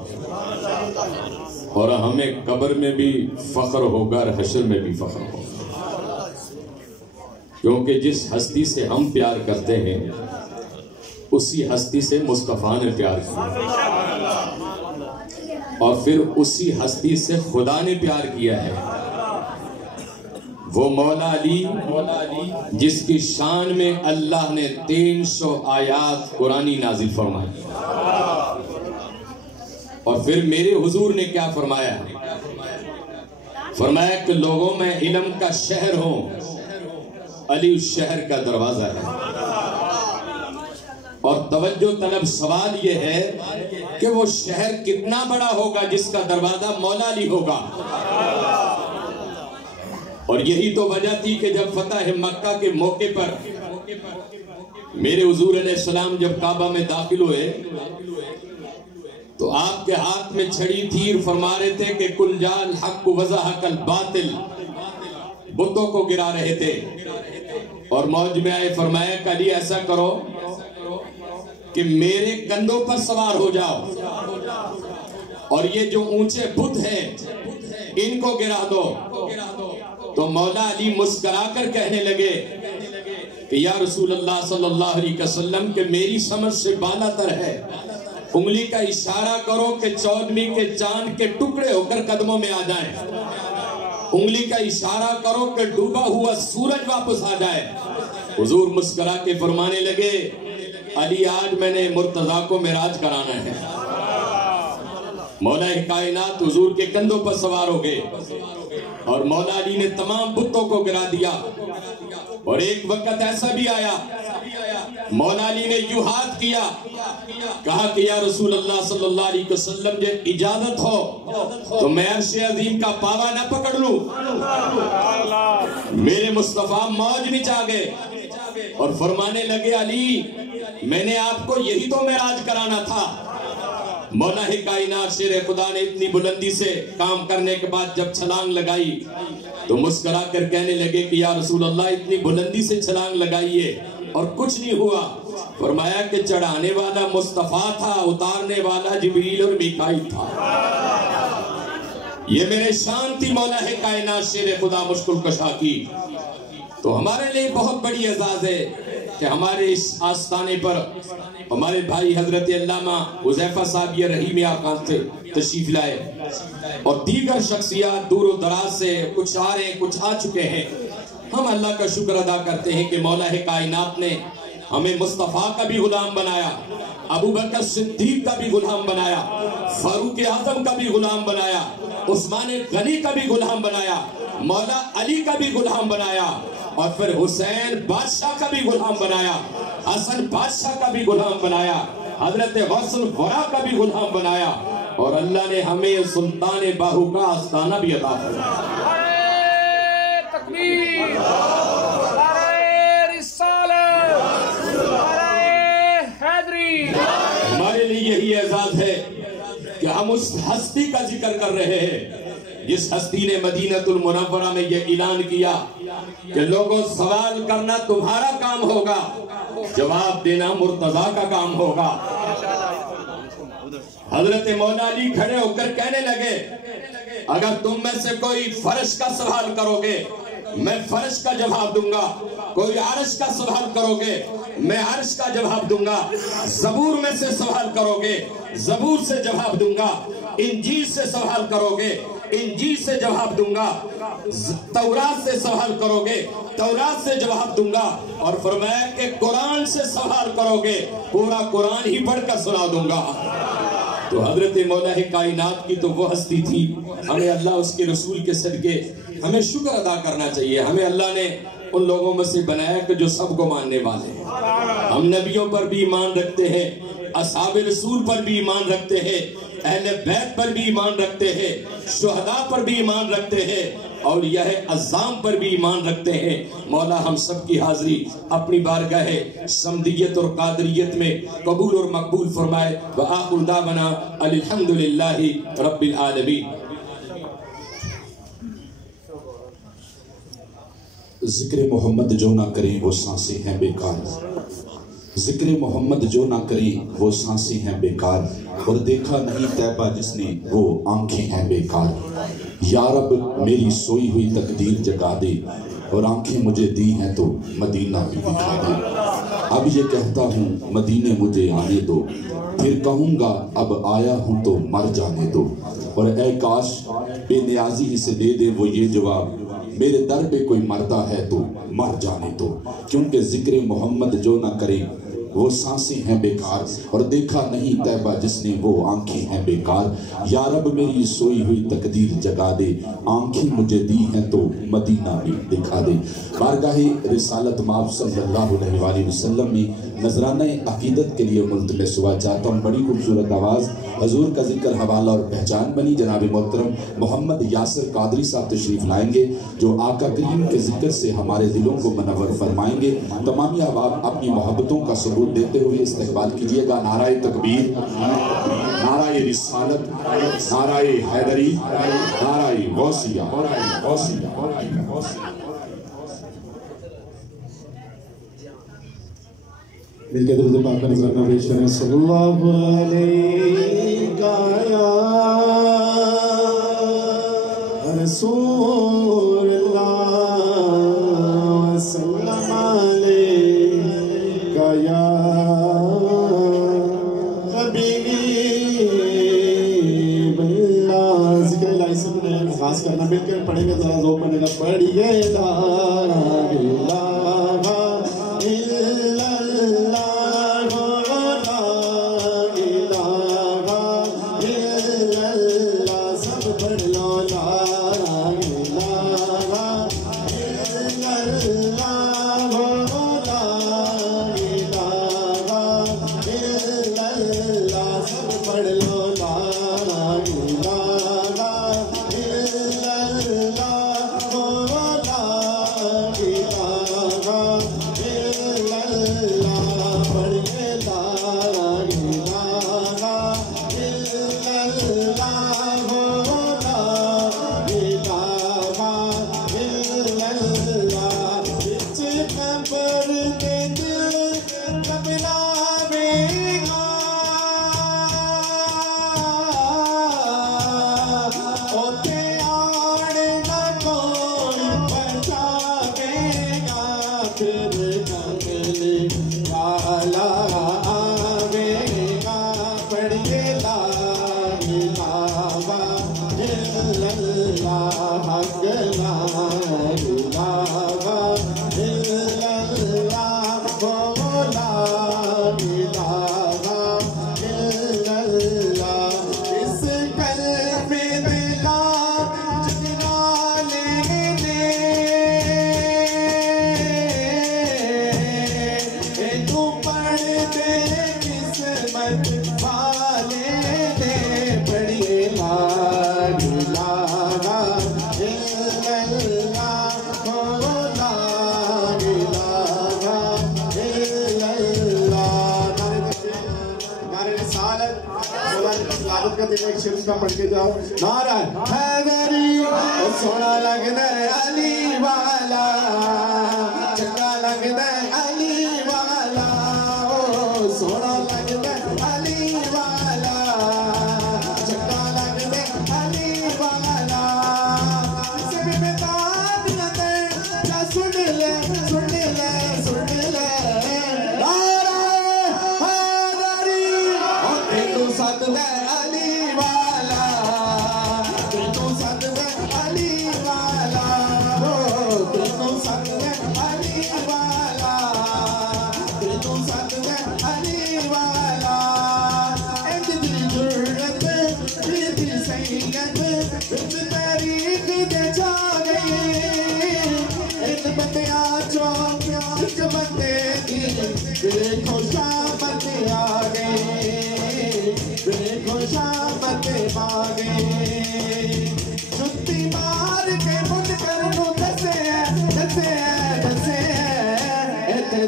اور ہمیں قبر میں بھی فخر ہوگا اور حشر میں بھی فخر ہوگا، کیونکہ جس ہستی سے ہم پیار کرتے ہیں اسی ہستی سے مصطفیٰ نے پیار کیا، اور پھر اسی ہستی سے خدا نے پیار کیا ہے۔ وہ مولا علی جس کی شان میں اللہ نے 300 آیات قرآنی نازل فرمائی. اور پھر میرے حضور نے کیا فرمایا؟ فرمایا کہ لوگوں میں علم کا شہر ہوں، علی اس شہر کا دروازہ ہے. اور توجہ طلب سوال یہ ہے کہ وہ شہر کتنا بڑا ہوگا جس کا دروازہ مولا علی ہوگا. اور یہی تو وجہ تھی کہ جب فتح مکہ کے موقع پر میرے حضور علیہ السلام جب کعبہ میں داخل ہوئے تو آپ کے ہاتھ میں چھڑی تیر، فرما رہے تھے کہ کل جال حق وزحق الباطل، بتوں کو گرا رہے تھے. اور موج میں آئے، فرمایا کہ علی ایسا کرو کہ میرے کندھوں پر سوار ہو جاؤ اور یہ جو اونچے بت ہیں ان کو گرا دو. تو مولا علی مسکرا کر کہنے لگے کہ یا رسول اللہ صلی اللہ علیہ وسلم کہ میری سمجھ سے بالا تر ہے، انگلی کا اشارہ کرو کہ 14ویں کے چاند کے ٹکڑے ہو کر قدموں میں آ جائیں، انگلی کا اشارہ کرو کہ ڈوبا ہوا سورج واپس آ جائے. حضور مسکرا کے فرمانے لگے علی آج میں نے مرتضیٰ کو معراج کرانا ہے. مولا کائنات حضور کے کندھوں پر سوار ہو گئے اور مولا علی نے تمام بتوں کو گرا دیا. اور ایک وقت ایسا بھی آیا مولا علی نے یوں ہاتھ کیا، کہا کہ یا رسول اللہ صلی اللہ علیہ وسلم جب اجازت ہو تو میں عرش عظیم کا پاوا نہ پکڑ لوں. میرے مصطفیٰ موج نچا گئے اور فرمانے لگے علی میں نے آپ کو یہی تو معراج کرانا تھا. مولا کائنات شیر خدا نے اتنی بلندی سے کام کرنے کے بعد جب چھلانگ لگائی تو مسکرا کر کہنے لگے کہ یا رسول اللہ اتنی بلندی سے چھلانگ لگائیے اور کچھ نہیں ہوا. فرمایا کہ چڑھانے والا مصطفیٰ تھا، اتارنے والا جبریل اور میکائیل تھا. یہ میرے شان تھی مولا کائنات شیر خدا مشکل کشا کی. تو ہمارے لیے بہت بڑی اعزاز ہے کہ ہمارے اس آستانے پر ہمارے بھائی حضرت علامہ حذیفہ صاحب یہ رحیم آقا سے تشریف لائے اور دیگر شخصیات دور و دراز سے کچھ آ رہے ہیں کچھ آ چکے ہیں. ہم اللہ کا شکر ادا کرتے ہیں کہ مولا کائنات نے ہمیں مصطفیٰ کا بھی غلام بنایا، ابو بکر صدیق کا بھی غلام بنایا، فاروق اعظم کا بھی غلام بنایا، عثمان غنی کا بھی غلام بنایا، مولا علی کا بھی غلام بنایا، اور پھر حسین بادشاہ کا بھی غلام بنایا، حسن بادشاہ کا بھی غلام بنایا، حضرت غوث الورا کا بھی غلام بنایا، اور اللہ نے ہمیں سلطان باہو کا آستانہ بھی عطا فرمایا. تکبیر، نعرہ رسالت، نعرہ حیدری. ہمارے لیے یہی اعزاز ہے کہ ہم اس ہستی کا ذکر کر رہے ہیں جس ہستی نے مدینہ المنورہ میں یہ اعلان کیا کہ لوگوں سوال کرنا تمہارا کام ہوگا، جواب دینا مرتضیٰ کا کام ہوگا. حضرت مولا علی کھڑے ہو کر کہنے لگے اگر تم میں سے کوئی فرش کا سوال کرو گے میں فرش کا جواب دوں گا، کوئی عرش کا سوال کرو گے میں عرش کا جواب دوں گا، زبور میں سے سوال کرو گے زبور سے جواب دوں گا، انجیل سے سوال کرو گے انجیل سے جواب دوں گا، تورات سے سوال کرو گے تورات سے جواب دوں گا، اور فرمایا کہ قرآن سے سوال کرو گے پورا قرآن ہی پڑھ کر سنا دوں گا. تو حضرت مولا کائنات کی تو وہ ہستی تھی، ہمیں اللہ اس کے رسول کے صدقے ہمیں شکر ادا کرنا چاہیے. ہمیں اللہ نے ان لوگوں میں سے بنایا کہ جو سب کو ماننے والے ہیں. ہم نبیوں پر بھی ایمان رکھتے ہیں، اصحاب رسول پر بھی ایمان رکھتے ہیں، اہل بیت پر بھی ایمان رکھتے ہیں، شہداء پر بھی ایمان رکھتے ہیں، اولیاء اعظام پر بھی ایمان رکھتے ہیں. مولا ہم سب کی حاضری اپنی بارگاہ صمدیت اور قادریت میں قبول اور مقبول فرمائے. وآخر دعوانا الحمدللہ رب العالمین. ذکر محمد جو نہ کریں وہ سانسیں ہیں بیکار، ذکر محمد جو نہ کریں وہ سانسیں ہیں بیکار، اور دیکھا نہیں طیبہ جس نے وہ آنکھیں ہیں بیکار. یا رب میری سوئی ہوئی تقدیر جگا دے، اور آنکھیں مجھے دی ہیں تو مدینہ بھی دکھا دے. اب یہ کہتا ہوں مدینے مجھے آنے دو، پھر کہوں گا اب آیا ہوں تو مر جانے دو. اور اے کاش بے نیازی ہی سے دے دے وہ یہ جواب میرے در پہ کوئی مرتا ہے تو مر جانے دو، کیونکہ ذکر محمد جو نہ کرے وہ سانسیں ہیں بیکار، اور دیکھا نہیں طیبہ جس نے وہ آنکھیں ہیں بیکار۔ یا رب میری سوئی ہوئی تقدیر جگا دے، آنکھیں مجھے دی ہیں تو مدینہ بھی دکھا دے۔ بارگاہ رسالت مآب صلی اللہ علیہ وآلہ وسلم میں نذرانہ عقیدت کے لیے ملتمس ہوا چاہتا ہوں۔ بڑی خوبصورت آواز، حضور کا ذکر حوالہ اور پہچان بنی۔ جناب محترم محمد یاسر قادری صاحب تشریف لائیں گے جو آقا کریم کے ذکر سے ہمارے دلوں کو منور فرمائیں گے۔ تمامی احباب اپنی محبتوں کا ثبوت دیتے ہوئے استقبال کیجئے گا۔ نعرہ تکبیر، نعرہ رسالت، نعرہ حیدری، نعرہ غوثیہ۔ مل کے درود پاک کا نذرانہ پیش کریں۔ صلی اللہ علیہ یا رسول اللہ وسلم علیہ یا حبیب اللہ۔ ذکر الہی سے خاص کرنا، مل کر پڑھیں گے، ذرا ذوق بنے گا۔ پڑھیے لا الہ پڑھ کے جاؤ۔ نعرہ حیدری، سونا لگدا ہے علی والا، چنگا لگدا ہے علی والا، سونا لگدا ہے علی والا، چنگا لگدا ہے علی والا۔ اسے بھی بتا دیا تے سن لے سن لے سن لے۔ نعرہ حیدری، اور تینوں ساتھ دے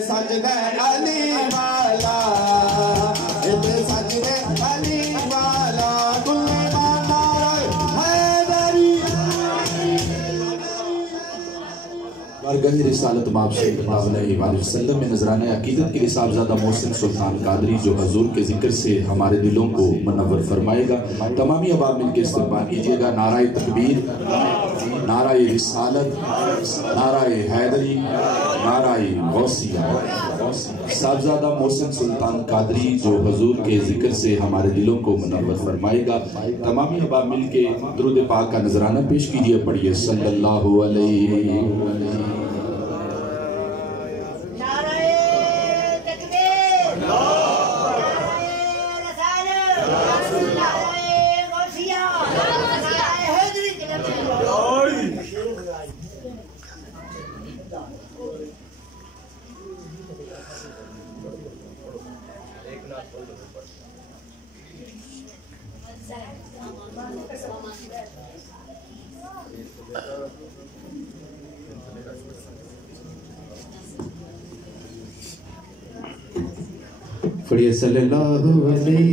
سجدہ علی والا، سجدہ علی والا، کل نعرہ حیدری۔ بارگاہ رسالت مآب صلی اللہ علیہ وآلہ وسلم میں نذرانہ عقیدت کے لیے صاحبزادہ محسن سلطان قادری جو حضور کے ذکر سے ہمارے دلوں کو منور فرمائے گا۔ تمامی احباب مل کے استقبال کیجئے گا۔ نعرہ تکبیر، نعرہ رسالت، نعرہ حیدری، نعرہ غوثیہ۔ صاحبزادہ محسن سلطان قادری جو حضور کے ذکر سے ہمارے دلوں کو منور فرمائے گا، تمامی احباب مل کے درود پاک کا نذرانہ پیش کیجئے، پڑھیے صلی اللہ علیہ وسلم۔ پڑھیے صلی اللہ علیہ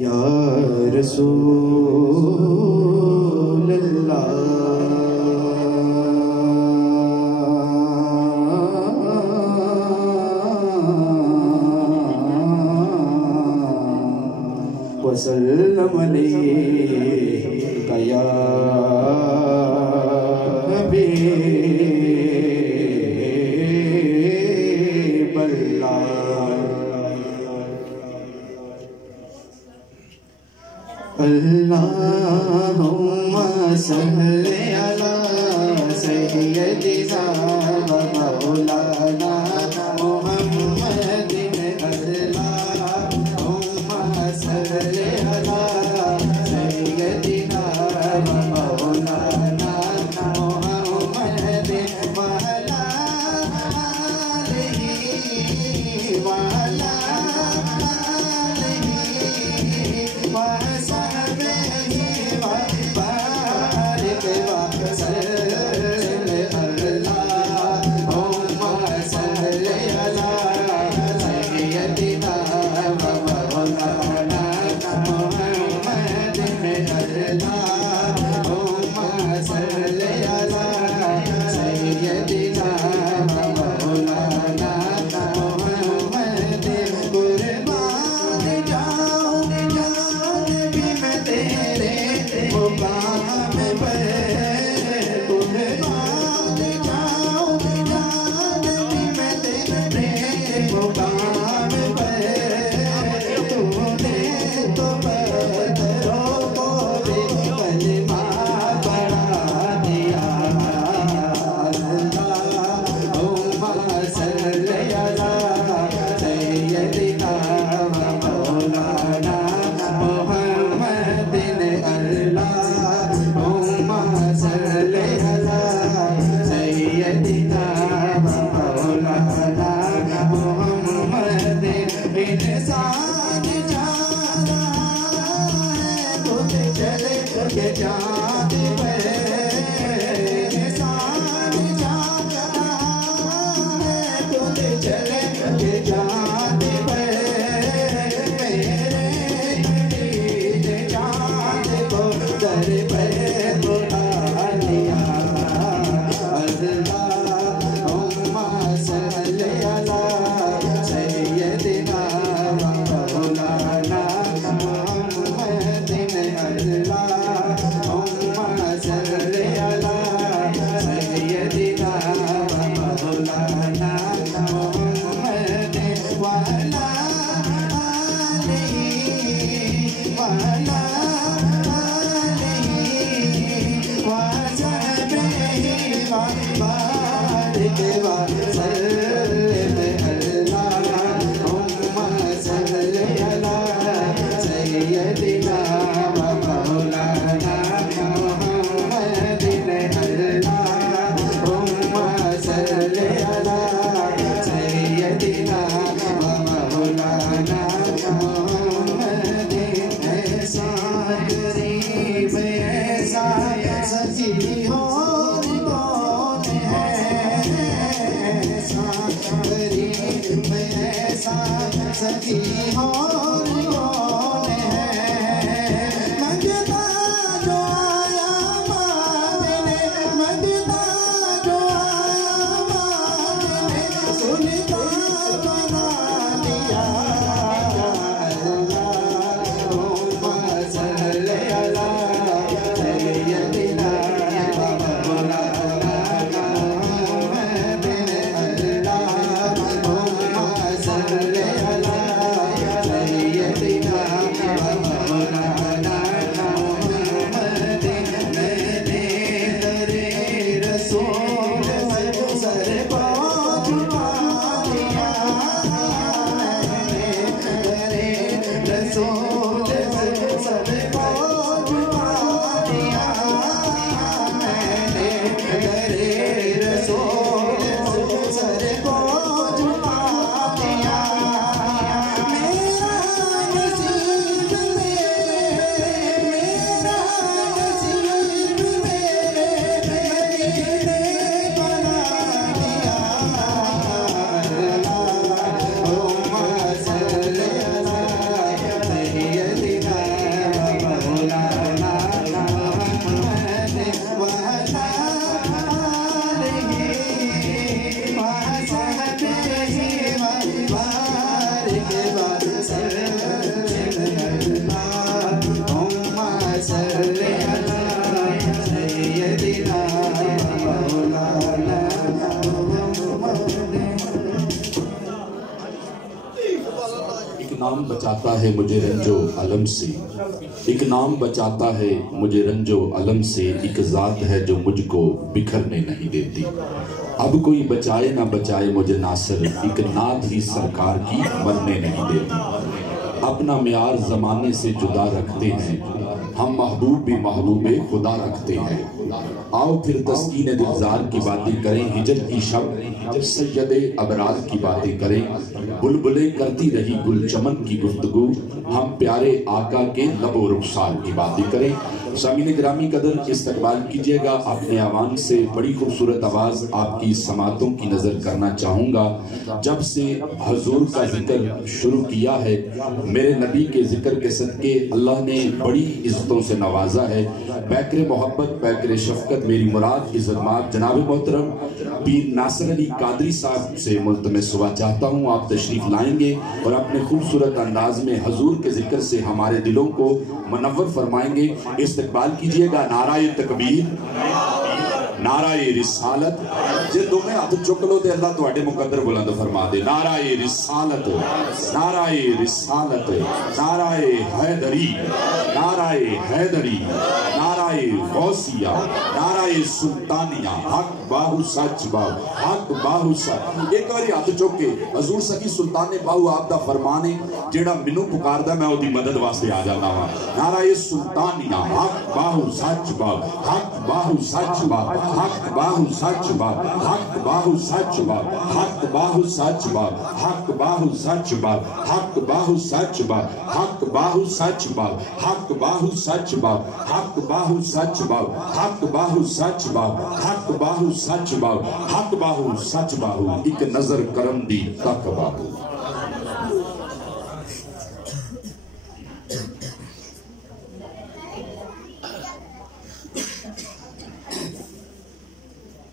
یا رسول اللہ، وسلم علیہ یا حبیب اللہ۔ اللہم صلی علی سیدنا و مولانا محمد، اللہم صلی علی سیدنا و مولانا محمد وعلی آلہ وعلی آلہ وصحبہ وبارک وسلم۔ اللہم صلی علی سیدنا و مولانا محمد، اللہم صلی علی سیدنا و مولانا محمد۔ قربان جاؤں جان بھی میں تیرے مقام پر، قربان جاؤں جان بھی میں تیرے مقام پر۔ تو نے تو پتھروں کو بھی کلمہ پڑھا دیا۔ اللہم صلی علی سیدنا و مولانا محمد، اللہم صلی علی سیدنا و مولانا محمد۔ انسان جانا ہے خود چلے کے چاند پر، انسان جانا ہے خود چلے کے چاند پر۔ میرے عید چاند کو در پہ بلا لیا۔ اللہم صلی علی سیدنا و مولانا محمد، اللہم صلی علی سیدنا و مولانا محمد وعلی آلہ وعلی آلہ وصحبہ وبارک وسلم۔ اللہم صلی علی سیدنا و مولانا محمد، اللہم صلی علی سیدنا و مولانا محمد۔ ایسا قریب ایسا سچی اور کون ہے، ایسا قریب ایسا سچی اور کون ہے۔ مجدہ جو آیا مانگنے، مجدہ جو آیا مانگنے، سنتا ایک نام بچاتا ہے مجھے رنج و علم سے، ایک نام بچاتا ہے مجھے رنج و علم سے، ایک ذات ہے جو مجھ کو بکھرنے نہیں دیتی۔ اب کوئی بچائے نہ بچائے مجھے ناصر، ایک نعت ہی سرکار کی مرنے نہیں دیتی۔ اپنا معیار زمانے سے جدا رکھتے ہیں ہم، محبوب بھی محبوب خدا رکھتے ہیں۔ آؤ پھر تسکین دلزار کی باتیں کریں، ہجر کی شب سید ابرار کی باتیں کریں، بلبلیں کرتی رہی گل چمن کی گفتگو، ہم پیارے آقا کے لب و رخسار کی باتیں کریں۔ سامعین گرامی قدر استقبال کیجئے گا اپنے آوان سے، بڑی خوبصورت آواز آپ کی سماعتوں کی نظر کرنا چاہوں گا۔ جب سے حضور کا ذکر شروع کیا ہے، میرے نبی کے ذکر کے صدقے اللہ نے بڑی عزتوں سے نوازا ہے۔ پیکر محبت، پیکر شفقت، میری مراد عزت جناب محترم پیر ناصر علی قادری صاحب سے ملتمس ہوا چاہتا ہوں آپ تشریف لائیں گے اور اپنے خوبصورت انداز میں حضور کے ذکر سے ہمارے دلوں کو منور فرمائیں گے۔ استقبال کیجئے گا نعرہ تکبیر، نعرہ رسالت، جے دو میں ہاتھ چک لو تے اللہ تواڈے مقدر بلند فرما دے۔ نعرہ رسالت، نعرہ رسالت، نعرہ حیدری، نعرہ حیدری، نعرہ غوثیہ، نعرہ سلطانیہ، حق باہو سچ باہو، حق باہو سچ۔ ایک باری ہاتھ چک کے حضور سکی سلطان باہو آپ دا فرمانے جیڑا منو پکاردا میں اودی مدد واسطے آ جانا وا۔ نعرہ سلطانیہ، حق باہو سچ باہو، حق باہو سچ باہو، حق باہو سچ باہو، حق باہو سچ باہو، حق باہو سچ باہو، حق باہو سچ باہو، حق باہو سچ باہو، حق باہو سچ باہو، حق باہو سچ باہو، حق باہو سچ باہو، حق باہو سچ باہو، حق باہو سچ باہو، حق باہو سچ باہو، ایک نظر کرم دی تک باہو۔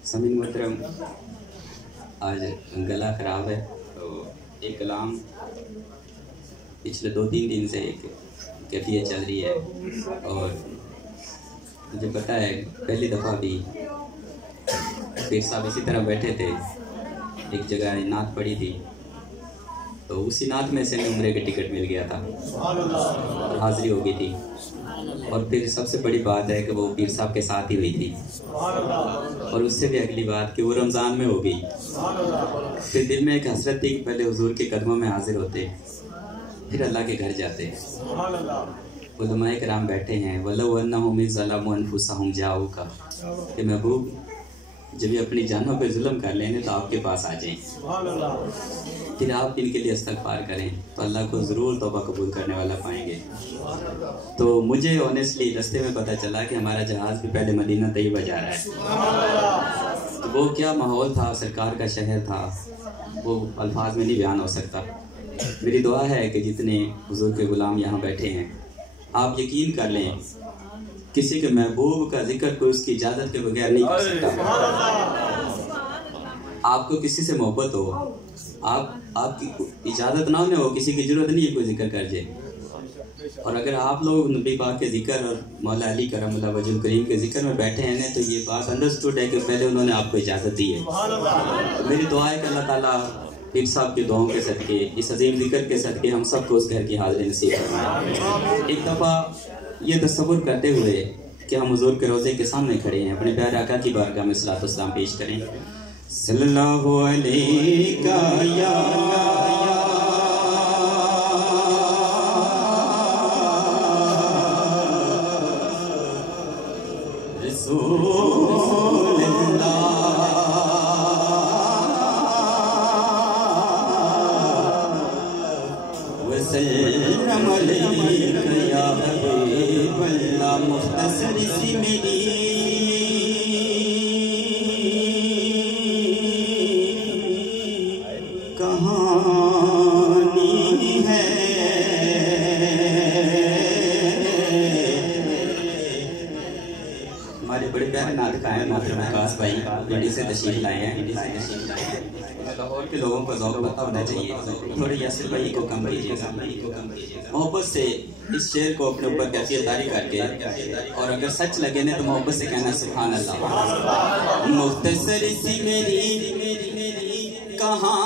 سامعین محترم، آج گلا خراب ہے تو ایک کلام پچھلے 2-3 دن سے ایک کیفیت چل رہی ہے، اور مجھے پتہ ہے پہلی دفعہ بھی پیر صاحب اسی طرح بیٹھے تھے، ایک جگہ نعت پڑھی تھی تو اسی نعت میں سے عمرے کے ٹکٹ مل گیا تھا اور حاضری ہو گئی تھی، اور پھر سب سے بڑی بات ہے کہ وہ پیر صاحب کے ساتھ ہی ہوئی تھی، اور اس سے بھی اگلی بات کہ وہ رمضان میں ہو گئی۔ پھر دل میں ایک حسرت تھی کہ پہلے حضور کے قدموں میں حاضر ہوتے، پھر اللہ کے گھر جاتے۔ علماء کرام بیٹھے ہیں، وَلَوْ أَنَّهُمْ إِذْ ظَلَمُوا أَنفُسَهُمْ جَاءُوكَ، کہ محبوب جب یہ اپنی جانوں پہ ظلم کر لیں تو آپ کے پاس آ جائیں، پھر آپ ان کے لیے استغفار کریں تو اللہ کو ضرور توبہ قبول کرنے والا پائیں گے۔ تو مجھے آنیسٹلی رستے میں پتہ چلا کہ ہمارا جہاز بھی پہلے مدینہ طیبہ جا رہا ہے، تو وہ کیا ماحول تھا، سرکار کا شہر تھا، وہ الفاظ میں نہیں بیان ہو سکتا۔ میری دعا ہے کہ جتنے حضور کے غلام یہاں بیٹھے ہیں، آپ یقین کر لیں کسی کے محبوب کا ذکر کوئی اس کی اجازت کے بغیر نہیں کر سکتا۔ آپ کو کسی سے محبت ہو، آپ کی اجازت نہ ہو، کسی کی ضرورت نہیں ہے کوئی ذکر کر جائے، اور اگر آپ لوگ نبی پاک کے ذکر اور مولا علی کرم اللہ وجہ الکریم کے ذکر میں بیٹھے ہیں تو یہ بات انڈرسٹوڈ ہے کہ پہلے انہوں نے آپ کو اجازت دی ہے۔ میری دعا ہے کہ اللہ تعالیٰ پیر صاحب کی دعاؤں کے صدقے، اس عظیم ذکر کے صدقے ہم سب کو اس گھر کی حاضری نصیب فرمائے۔ ایک دفعہ یہ تصور کرتے ہوئے کہ ہم حضور کے روضے کے سامنے کھڑے ہیں، اپنے پیارے آقا کی بارگاہ میں صلاۃ و سلام پیش کریں۔ صلی اللہ علیہ یا رسول اللہ وسلم علیک یا حبیب اللہ۔ مختصر سی میری کہانی ہے، ہمارے بڑے پیارے ناطق ہیں محترم وقاص بھائی انڈیا سے تشریف لائے ہیں۔ لاہور کے لوگوں کو ذوق پتہ ہونا چاہیے، تھوڑے یاسر بھائی کو کم کیجیے گا، محبت سے اس شعر کو اپنے اوپر کیفیت داری کر کے، اور اگر سچ لگے نا تو محبت سے کہنا سبحان اللہ۔ مختصر سی میری کہاں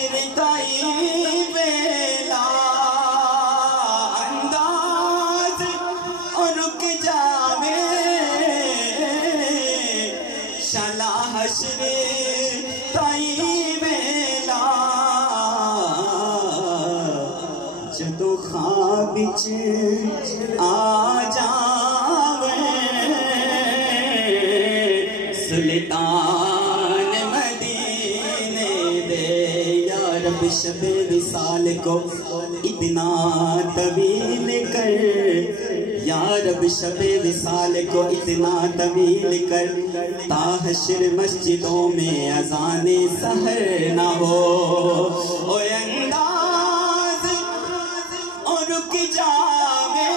حشر تائی ویلا انداز اور رک جاوے شالا حشر تائی ویلا جدو خواب وچ آ جاوے سلطان مدینے دے یا رب شب وصال کو اتنا طویل کر یا رب شب وصال کو اتنا طویل کر تا حشر مسجدوں میں اذان سحر نہ ہو اوے انداز اور رک جاوے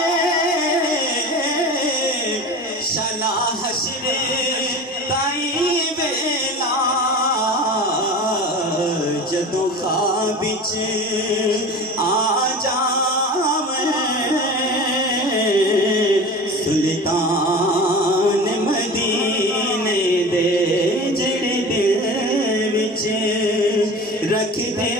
شالا حشر تائی ویلا جدو خواب وچ آ جاوے سلطان مدینے دے جڑے دل وچ رکھ دے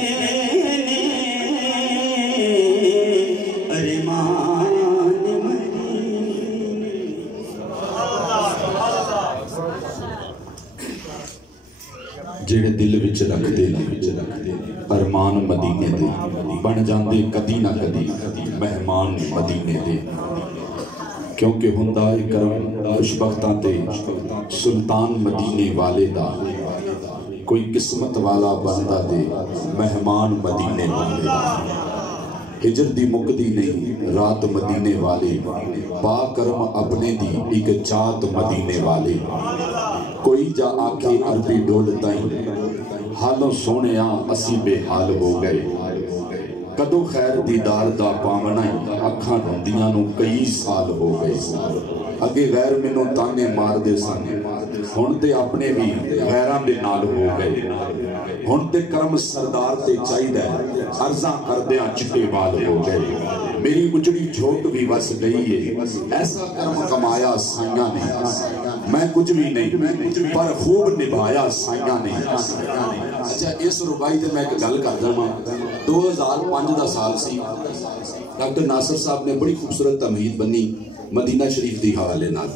جڑے دل وچ رکھ دے ارمان مدینے دے بن جاندے کدی نہ کدی مہمان مدینے دے کیونکہ ہوندا اے کرم خوشبختاں تے سلطان مدینے والے دا کوئی قسمت والا بندہ دے مہمان مدینے والے دا ہجر دی مکدی نہیں رات مدینے والے با کرم اپنے دی ایک چات مدینے والے کوئی جا آکے عربی ڈولتائیں حالوں سونے اسی بے حال ہو گئے کدو خیر دیدار دا پامنائیں اکھاں ڈھندیاں نو کئی سال ہو گئے اگے غیر منوں تانے مار دے سانے ہن تے اپنے بھی غیران دے نال ہو گئے ہن تے کرم سردار تے چاہی دے عرضاں کردیاں چٹے بال ہو گئے میری اجڑی جھوٹ بھی وس گئی ہے ایسا کرم کمایا سائیاں نے میں کچھ بھی نہیں پر خوب نبھایا سائیاں نے اچھا اس ربائی تے میں ایک گل کر داں 2005 دا سال سی ڈاکٹر ناصر صاحب نے بڑی خوبصورت تمہید بنی مدینہ شریف دی حوالے نال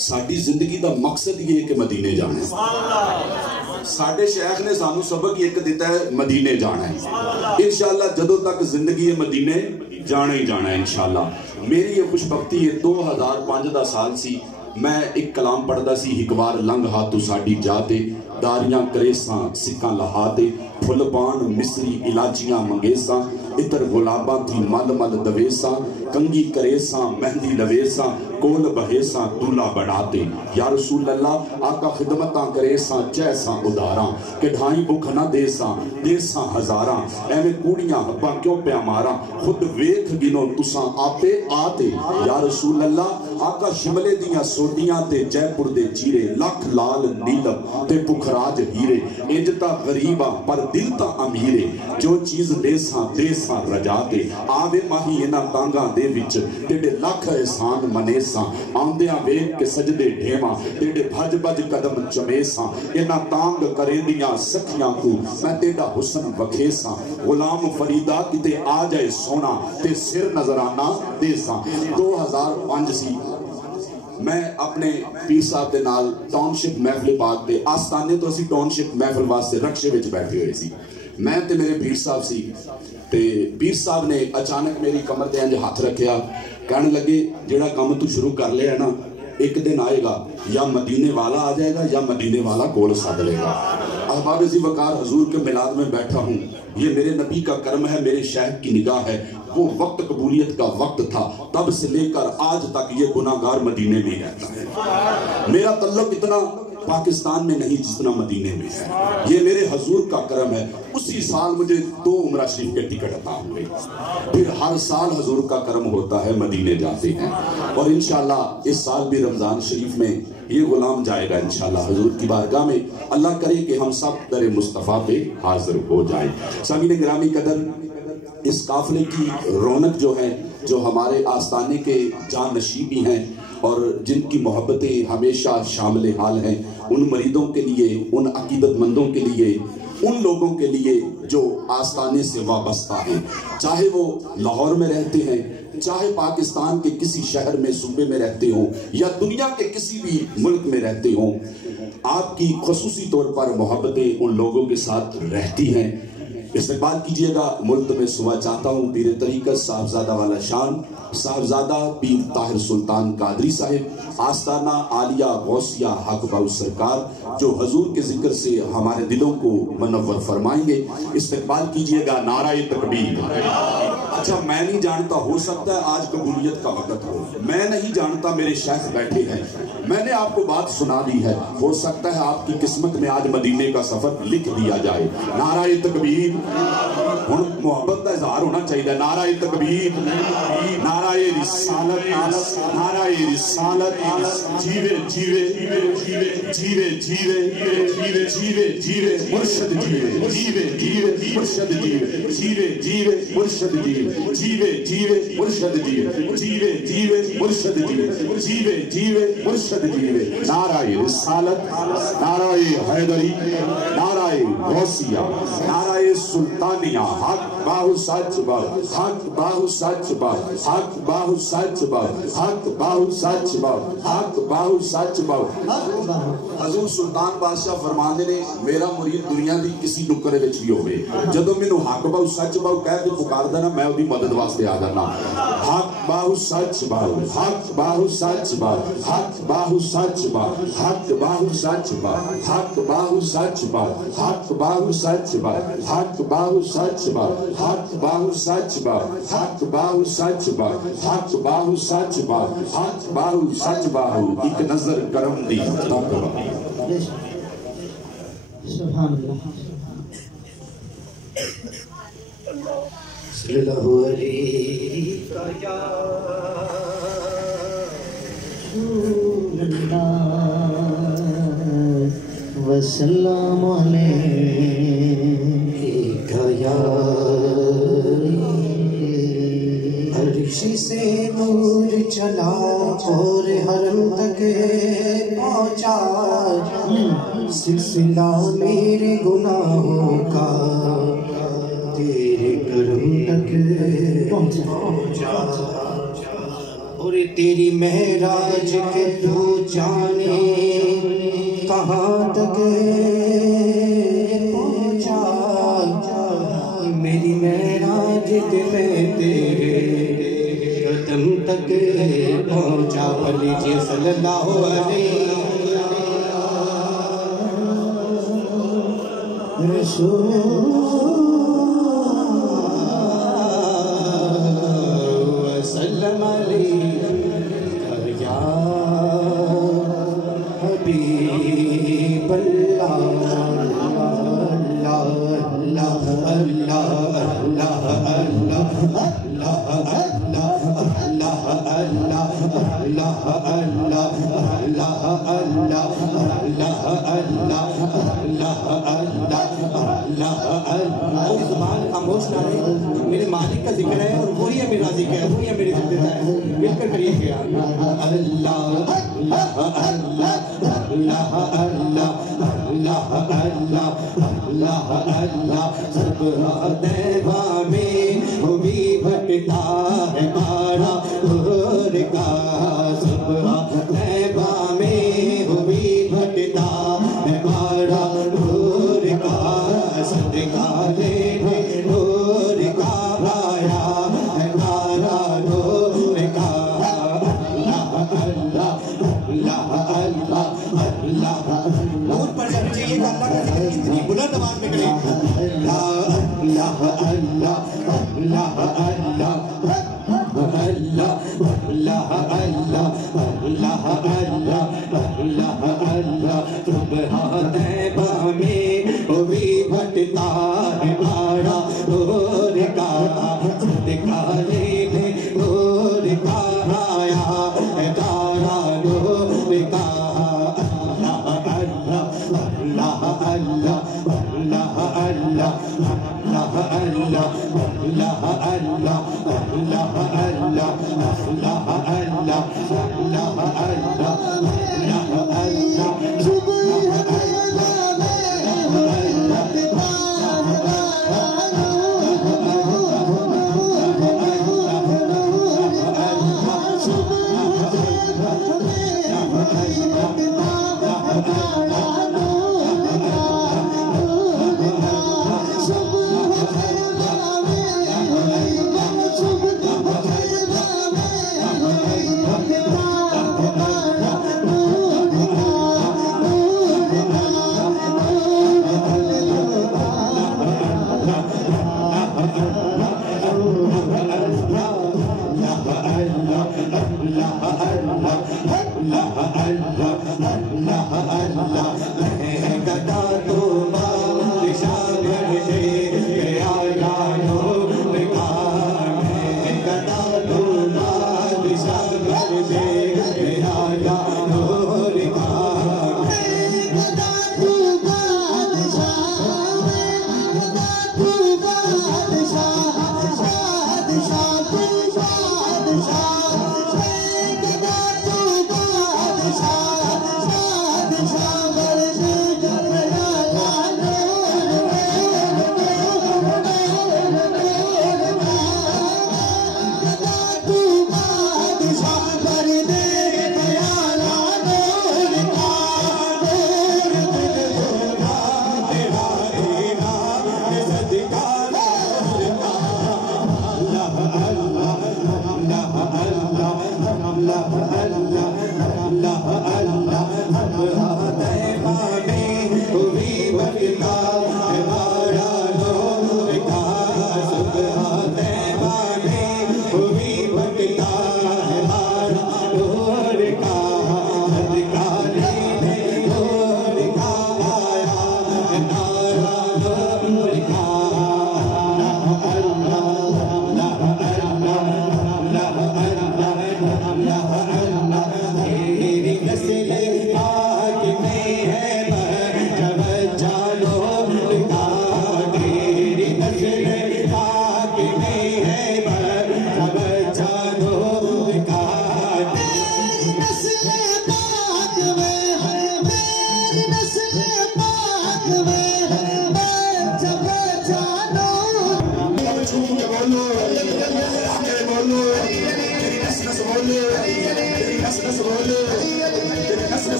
ساڈی زندگی دا مقصد یہ ہے کہ مدینے جانا ہے ساڈے شیخ نے سانو سبق ایک دیتا ہے مدینے جانا ہے انشاءاللہ جدوں تک زندگی ہے مدینے جانا ہی جانا ہے انشاءاللہ میری یہ خوش بختی ہے 2005 دا سال سی میں ایک کلام پڑھدا سی ہکوار لنگ ہاتھو ساڈی جاتے داریاں کریساں سکاں لہاتے پھل پان مصری علاجیاں منگیساں اتر غلاباں تھی مل مل دویساں کنگی کریساں مہندی لویساں کول بہیساں دولا بڑھاتے یا رسول اللہ آقا خدمتاں کریساں چیساں اداراں کہ ڈھائیں بکھ نہ دیساں ہزاراں ایویں کوڑیاں ہباں کیوں پیا ماراں خود ویکھ گنو تساں آپے آتے یا رسول اللہ آقا شملے دیاں سوٹیاں تے جے پور دے چیرے لکھ لال نیلم تے پکھراج ہیرے انجتا غریباں پر دل تا امیرے جو چیز دیساں رجاتے آوے ماہی انہ تانگاں دے وچ تیڑے لکھ احسان منیساں آندیاں ویک کے سجدے ڈھیماں تیڑے بھج بھج قدم چمیساں انہ تانگ کرے دیاں سکھیاں کو میں تیڑا حسن وکھیساں غلام فریدہ کتے آ جائے سونا تے سر نظرانہ دیساں 2005 سی میں اپنے پیر صاحب دے نال ٹاؤن شپ محفل پاک دے آستانے تو اسی ٹاؤن شپ محفل واسطے رکشے وچ بیٹھے ہوئے سی میں تے میرے پیر صاحب سی تے پیر صاحب نے اچانک میری کمر تے انج ہاتھ رکھیا کہنے لگے جیڑا کام تو شروع کر لیا ہے نا ایک دن آئے گا یا مدینے والا آ جائے گا یا مدینے والا کول ساتھ لے گا احباب ذی وقار حضور کے میلاد میں بیٹھا ہوں یہ میرے نبی کا کرم ہے میرے شیخ کی نگاہ ہے وہ وقت قبولیت کا وقت تھا تب سے لے کر آج تک یہ گناہگار مدینے میں رہتا ہے میرا تعلق اتنا پاکستان میں نہیں جتنا مدینے میں ہے یہ میرے حضور کا کرم ہے اسی سال مجھے 2 عمرہ شریف کے ٹکٹ عطا ہوئے پھر ہر سال حضور کا کرم ہوتا ہے مدینے جاتے ہیں اور انشاءاللہ اس سال بھی رمضان شریف میں یہ غلام جائے گا انشاءاللہ حضور کی بارگاہ میں اللہ کرے کہ ہم سب در مصطفیٰ پہ حاضر ہو جائیں سامعین گرامی قدر اس قافلے کی رونق جو ہے جو ہمارے آستانے کے جان نشیبی ہیں اور جن کی محبتیں ہمیشہ شامل حال ہیں ان مریدوں کے لیے ان عقیدت مندوں کے لیے ان لوگوں کے لیے جو آستانے سے وابستہ ہیں، چاہے وہ لاہور میں رہتے ہیں، چاہے پاکستان کے کسی شہر میں صوبے میں رہتے ہوں یا دنیا کے کسی بھی ملک میں رہتے ہوں، آپ کی خصوصی طور پر محبتیں ان لوگوں کے ساتھ رہتی ہیں۔ استقبال کیجئے گا ملتمس صبح چاہتا ہوں پیر طریقت صاحبزادہ والا شان صاحبزادہ پیر طاہر سلطان قادری صاحب آستانہ عالیہ غوثیہ حق باؤ سرکار، جو حضور کے ذکر سے ہمارے دلوں کو منور فرمائیں گے۔ استقبال کیجئے گا نعرہ تکبیر۔ اچھا میں نہیں جانتا، ہو سکتا ہے آج قبولیت کا وقت ہو، میں نہیں جانتا، میرے شیخ بیٹھے ہیں، میں نے آپ کو بات سنا دی ہے، ہو سکتا ہے آپ کی قسمت میں آج مدینے کا سفر لکھ دیا جائے۔ نعرہ تکبیر، ہن محبت کا اظہار ہونا چاہیے۔ نعرہ تکبیر، نعرہ رسالت، نعرہ رسالت، جیوے جیوے جیوے جیوے جیوے جیوے جیوے مرشد جیوے، جیوے جیوے مرشد جیوے، جیوے جیوے مرشد جیوے، جیوے جیوے مرشد جیوے، جیوے جیوے مرشد جیوے، جیوے جیوے مرشد جیوے۔ نعرہ رسالت، نعرہ حیدری، نعرہ غوثیہ، نعرہ سلطانیہ، حق باہو سچ باہو، حق باہو سچ باہو، حق باہو سچ باہو، حق باہو سچ باہو، حق باہو سچ باہو۔ حضور سلطان بادشاہ فرماندے نے میرا مرید دنیا دی کسی نکرے وچ بھی ہوئے، جدوں مینوں حق باہو سچ باہو کہہ کے پکاردا نا میں اودی مدد واسطے آ جانا۔ حق باہو سچ باہو، حق باہو سچ باہو، حق باہو سچ باہو، حق باہو سچ باہو، حق باہو سچ باہو، حق باہو سچ باہو، حق باہو سچ باہو، حق باہو سچ باہو، حق باہو سچ باہو، حق باہو سچ باہو، حق باہو سچ باہو، ایک نظر کرم دی تقوی۔ سبحان اللہ۔ صلی اللہ علیہ وسلم علیکہ یا عرش سے نور چلا اور حرم تک پہنچا، سلسلہ میرے گناہوں کا تیرے کرم تک پہنچا، اور تیری معراج کے تو جانے کہاں تک پہنچا، میری معراج کے میں تیرے قدم تک پہنچا۔ پڑھ لیجیے صلی اللہ علیہ وسلم علیہ یا حبیب اللہ۔ اللہ اللہ اللہ اللہ اللہ اللہ اللہ اللہ کوئی زبان خاموش نہ رہے، میرے مالک کا ذکر ہے اور وہی ہے میرا ذکر ہے، وہی ہے میری زندگی ہے، مل کر کریے گیا اللہ اللہ اللہ اللہ اللہ اللہ اللہ اللہ اللہ۔ صبح دیوا میں وہ بھی بھٹتا ہے مارا دور کا، صبح دیوا میں وہ بھی بھٹتا ہے مارا دور کا، صدقہ لینے دور کا آیا ہے مارا دور کا۔ اللہ اللہ اللہ اللہ اللہ نور پر جب چاہیے گا اللہ کا ذکر اتنی بلند آواز میں کریں۔ اللہ اللہ اللہ اللہ اللہ اللہ اللہ اللہ اللہ اللہ اللہ اللہ۔ صبح طیبہ میں وہ بھی بھٹتا ہے مارا دور کا، صدقہ لینے دور کا آیا ہے مارا دور کا۔ اللہ اللہ اللہ اللہ اللہ اللہ اللہ اللہ اللہ اللہ اللہ اللہ اللہ اللہ اللہ اللہ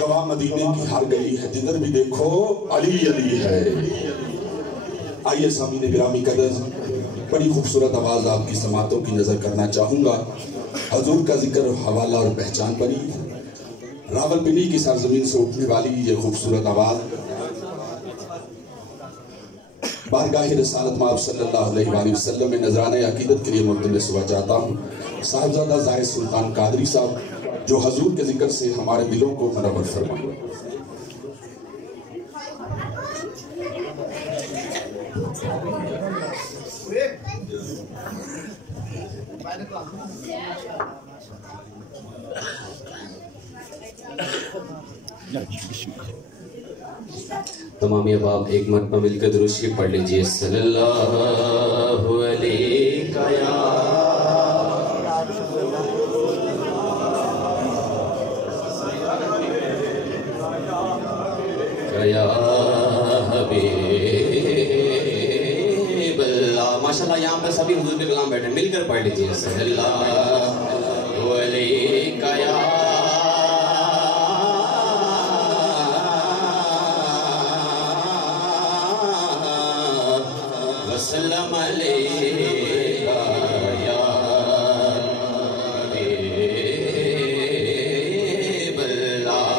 گواہ مدینے کی ہر گلی ہے، جدھر بھی دیکھو علی علی ہے. آئیے سامعین گرامی قدر بڑی خوبصورت آواز آپ کی سماعتوں کی نظر کرنا چاہوں گا. حضور کا ذکر حوالہ اور پہچان پری، راول پنڈی کی سرزمین سے اٹھنے والی یہ خوبصورت آواز بارگاہ رسالت مآب صلی اللہ علیہ وآلہ وسلم میں نذرانہ عقیدت کے لیے ملتمس ہوا چاہتا ہوں. صاحبزادہ زاہد سلطان قادری صاحب جو حضور کے ذکر سے ہمارے دلوں کو منور فرمائیں. تمام احباب ایک مرتبہ مل کر درود شریف پڑھ لیجئے. صلی اللہ علیہ یا حبیب اللہ. ماشاءاللہ یہاں پر سبھی حضور کے غلام بیٹھے، مل کر پڑھ لیجئے. صلی اللہ علیہ یا وسلم علیکہ یا حبیب اللہ.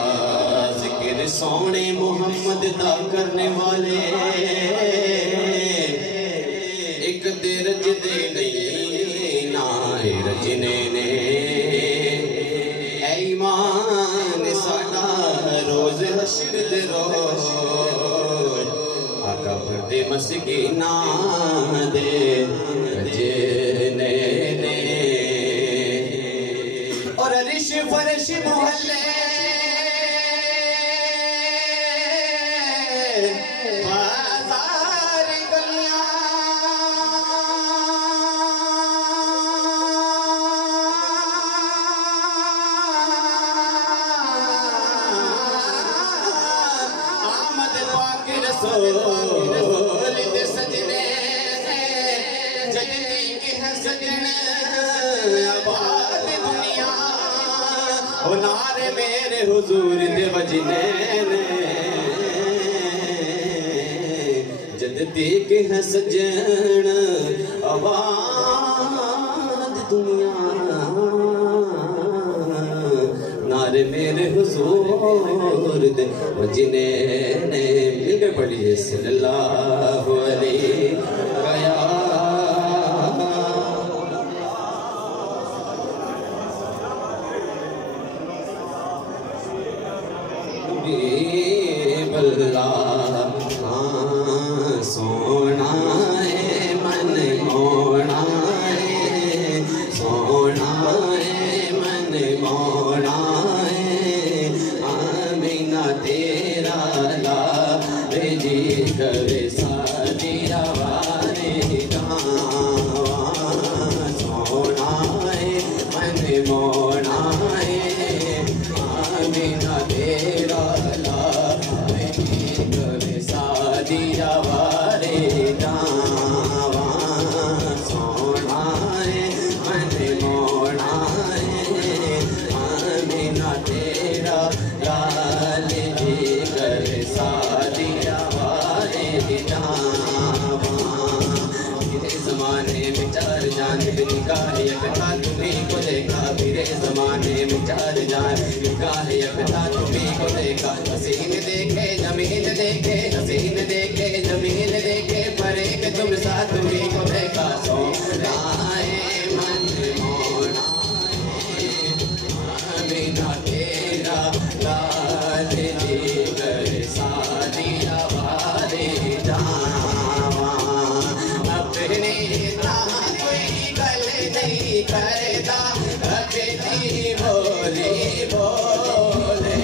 ذکر سونے محمد دا کرنے والے ایک دے رج دے نہیں نہ رجنے نے. اے ایمان ساڈا روز حشر دے روز دے مسکینہ دے جنے نے. اور عرش فرش محلے بازار گلیاں آمد پاک رسول نارے میرے حضور دے وجنے نے. جدتی کے ہیں سجن آباد دنیا، نارے میرے حضور دے وجنے نے. مل کے پڑھیے. صلی اللہ علیہ اللہ. سونا ہے من مونا ہے، سونا ہے من مونا ہے. آمینہ تیرا لا جی کرے سادی آوارے گاواں. سونا ہے من مونا ہے، آمینہ تیرا دیا وارے جاواں. سونا ہے من مونا ہے، آمینہ تیرا لال جی کر سادیا وارے جاواں. میرے زمانے میں چار جانب نگاہ یکتا تمہیں کو دیکھا. میرے زمانے میں چار جانب نگاہ یکتا تمہیں کو دیکھا. حسین دیکھے جمیل دیکھے، حسین دیکھے جمیل دیکھے، پر ایک تم ساتھ تمہیں کو دیکھا. سونا ہے من مونا ہے، آمینہ تیرا لال جی کر سادیا وارے جاواں. اپنے تاں کوئی گل نہیں کردا، اپنی بولی بولے.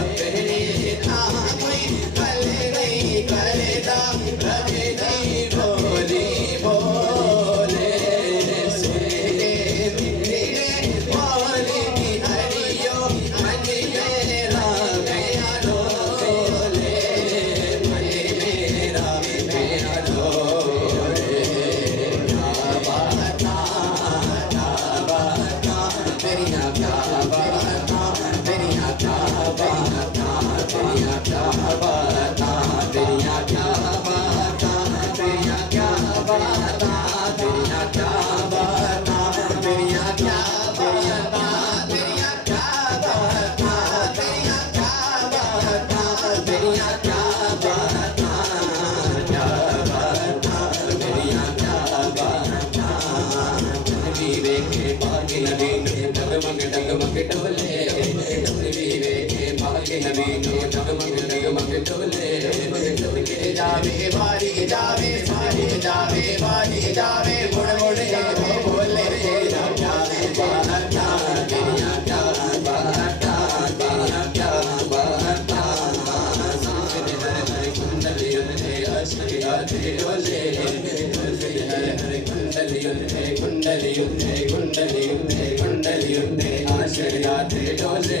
اپنے تاں کوئی گل نہیں کردا، اپنی بولی بولے. سنے میرے بولی کی ہریو من میرا گیا ڈولے. من میرا ڈولے. کیا باتاں کیا باتاں تیریاں کیا باتاں കുണ്ടലിയുന്നേ കുണ്ടലിയുന്നേ കുണ്ടലിയുന്നേ ആശയാതെ ഡോലെ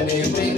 Shade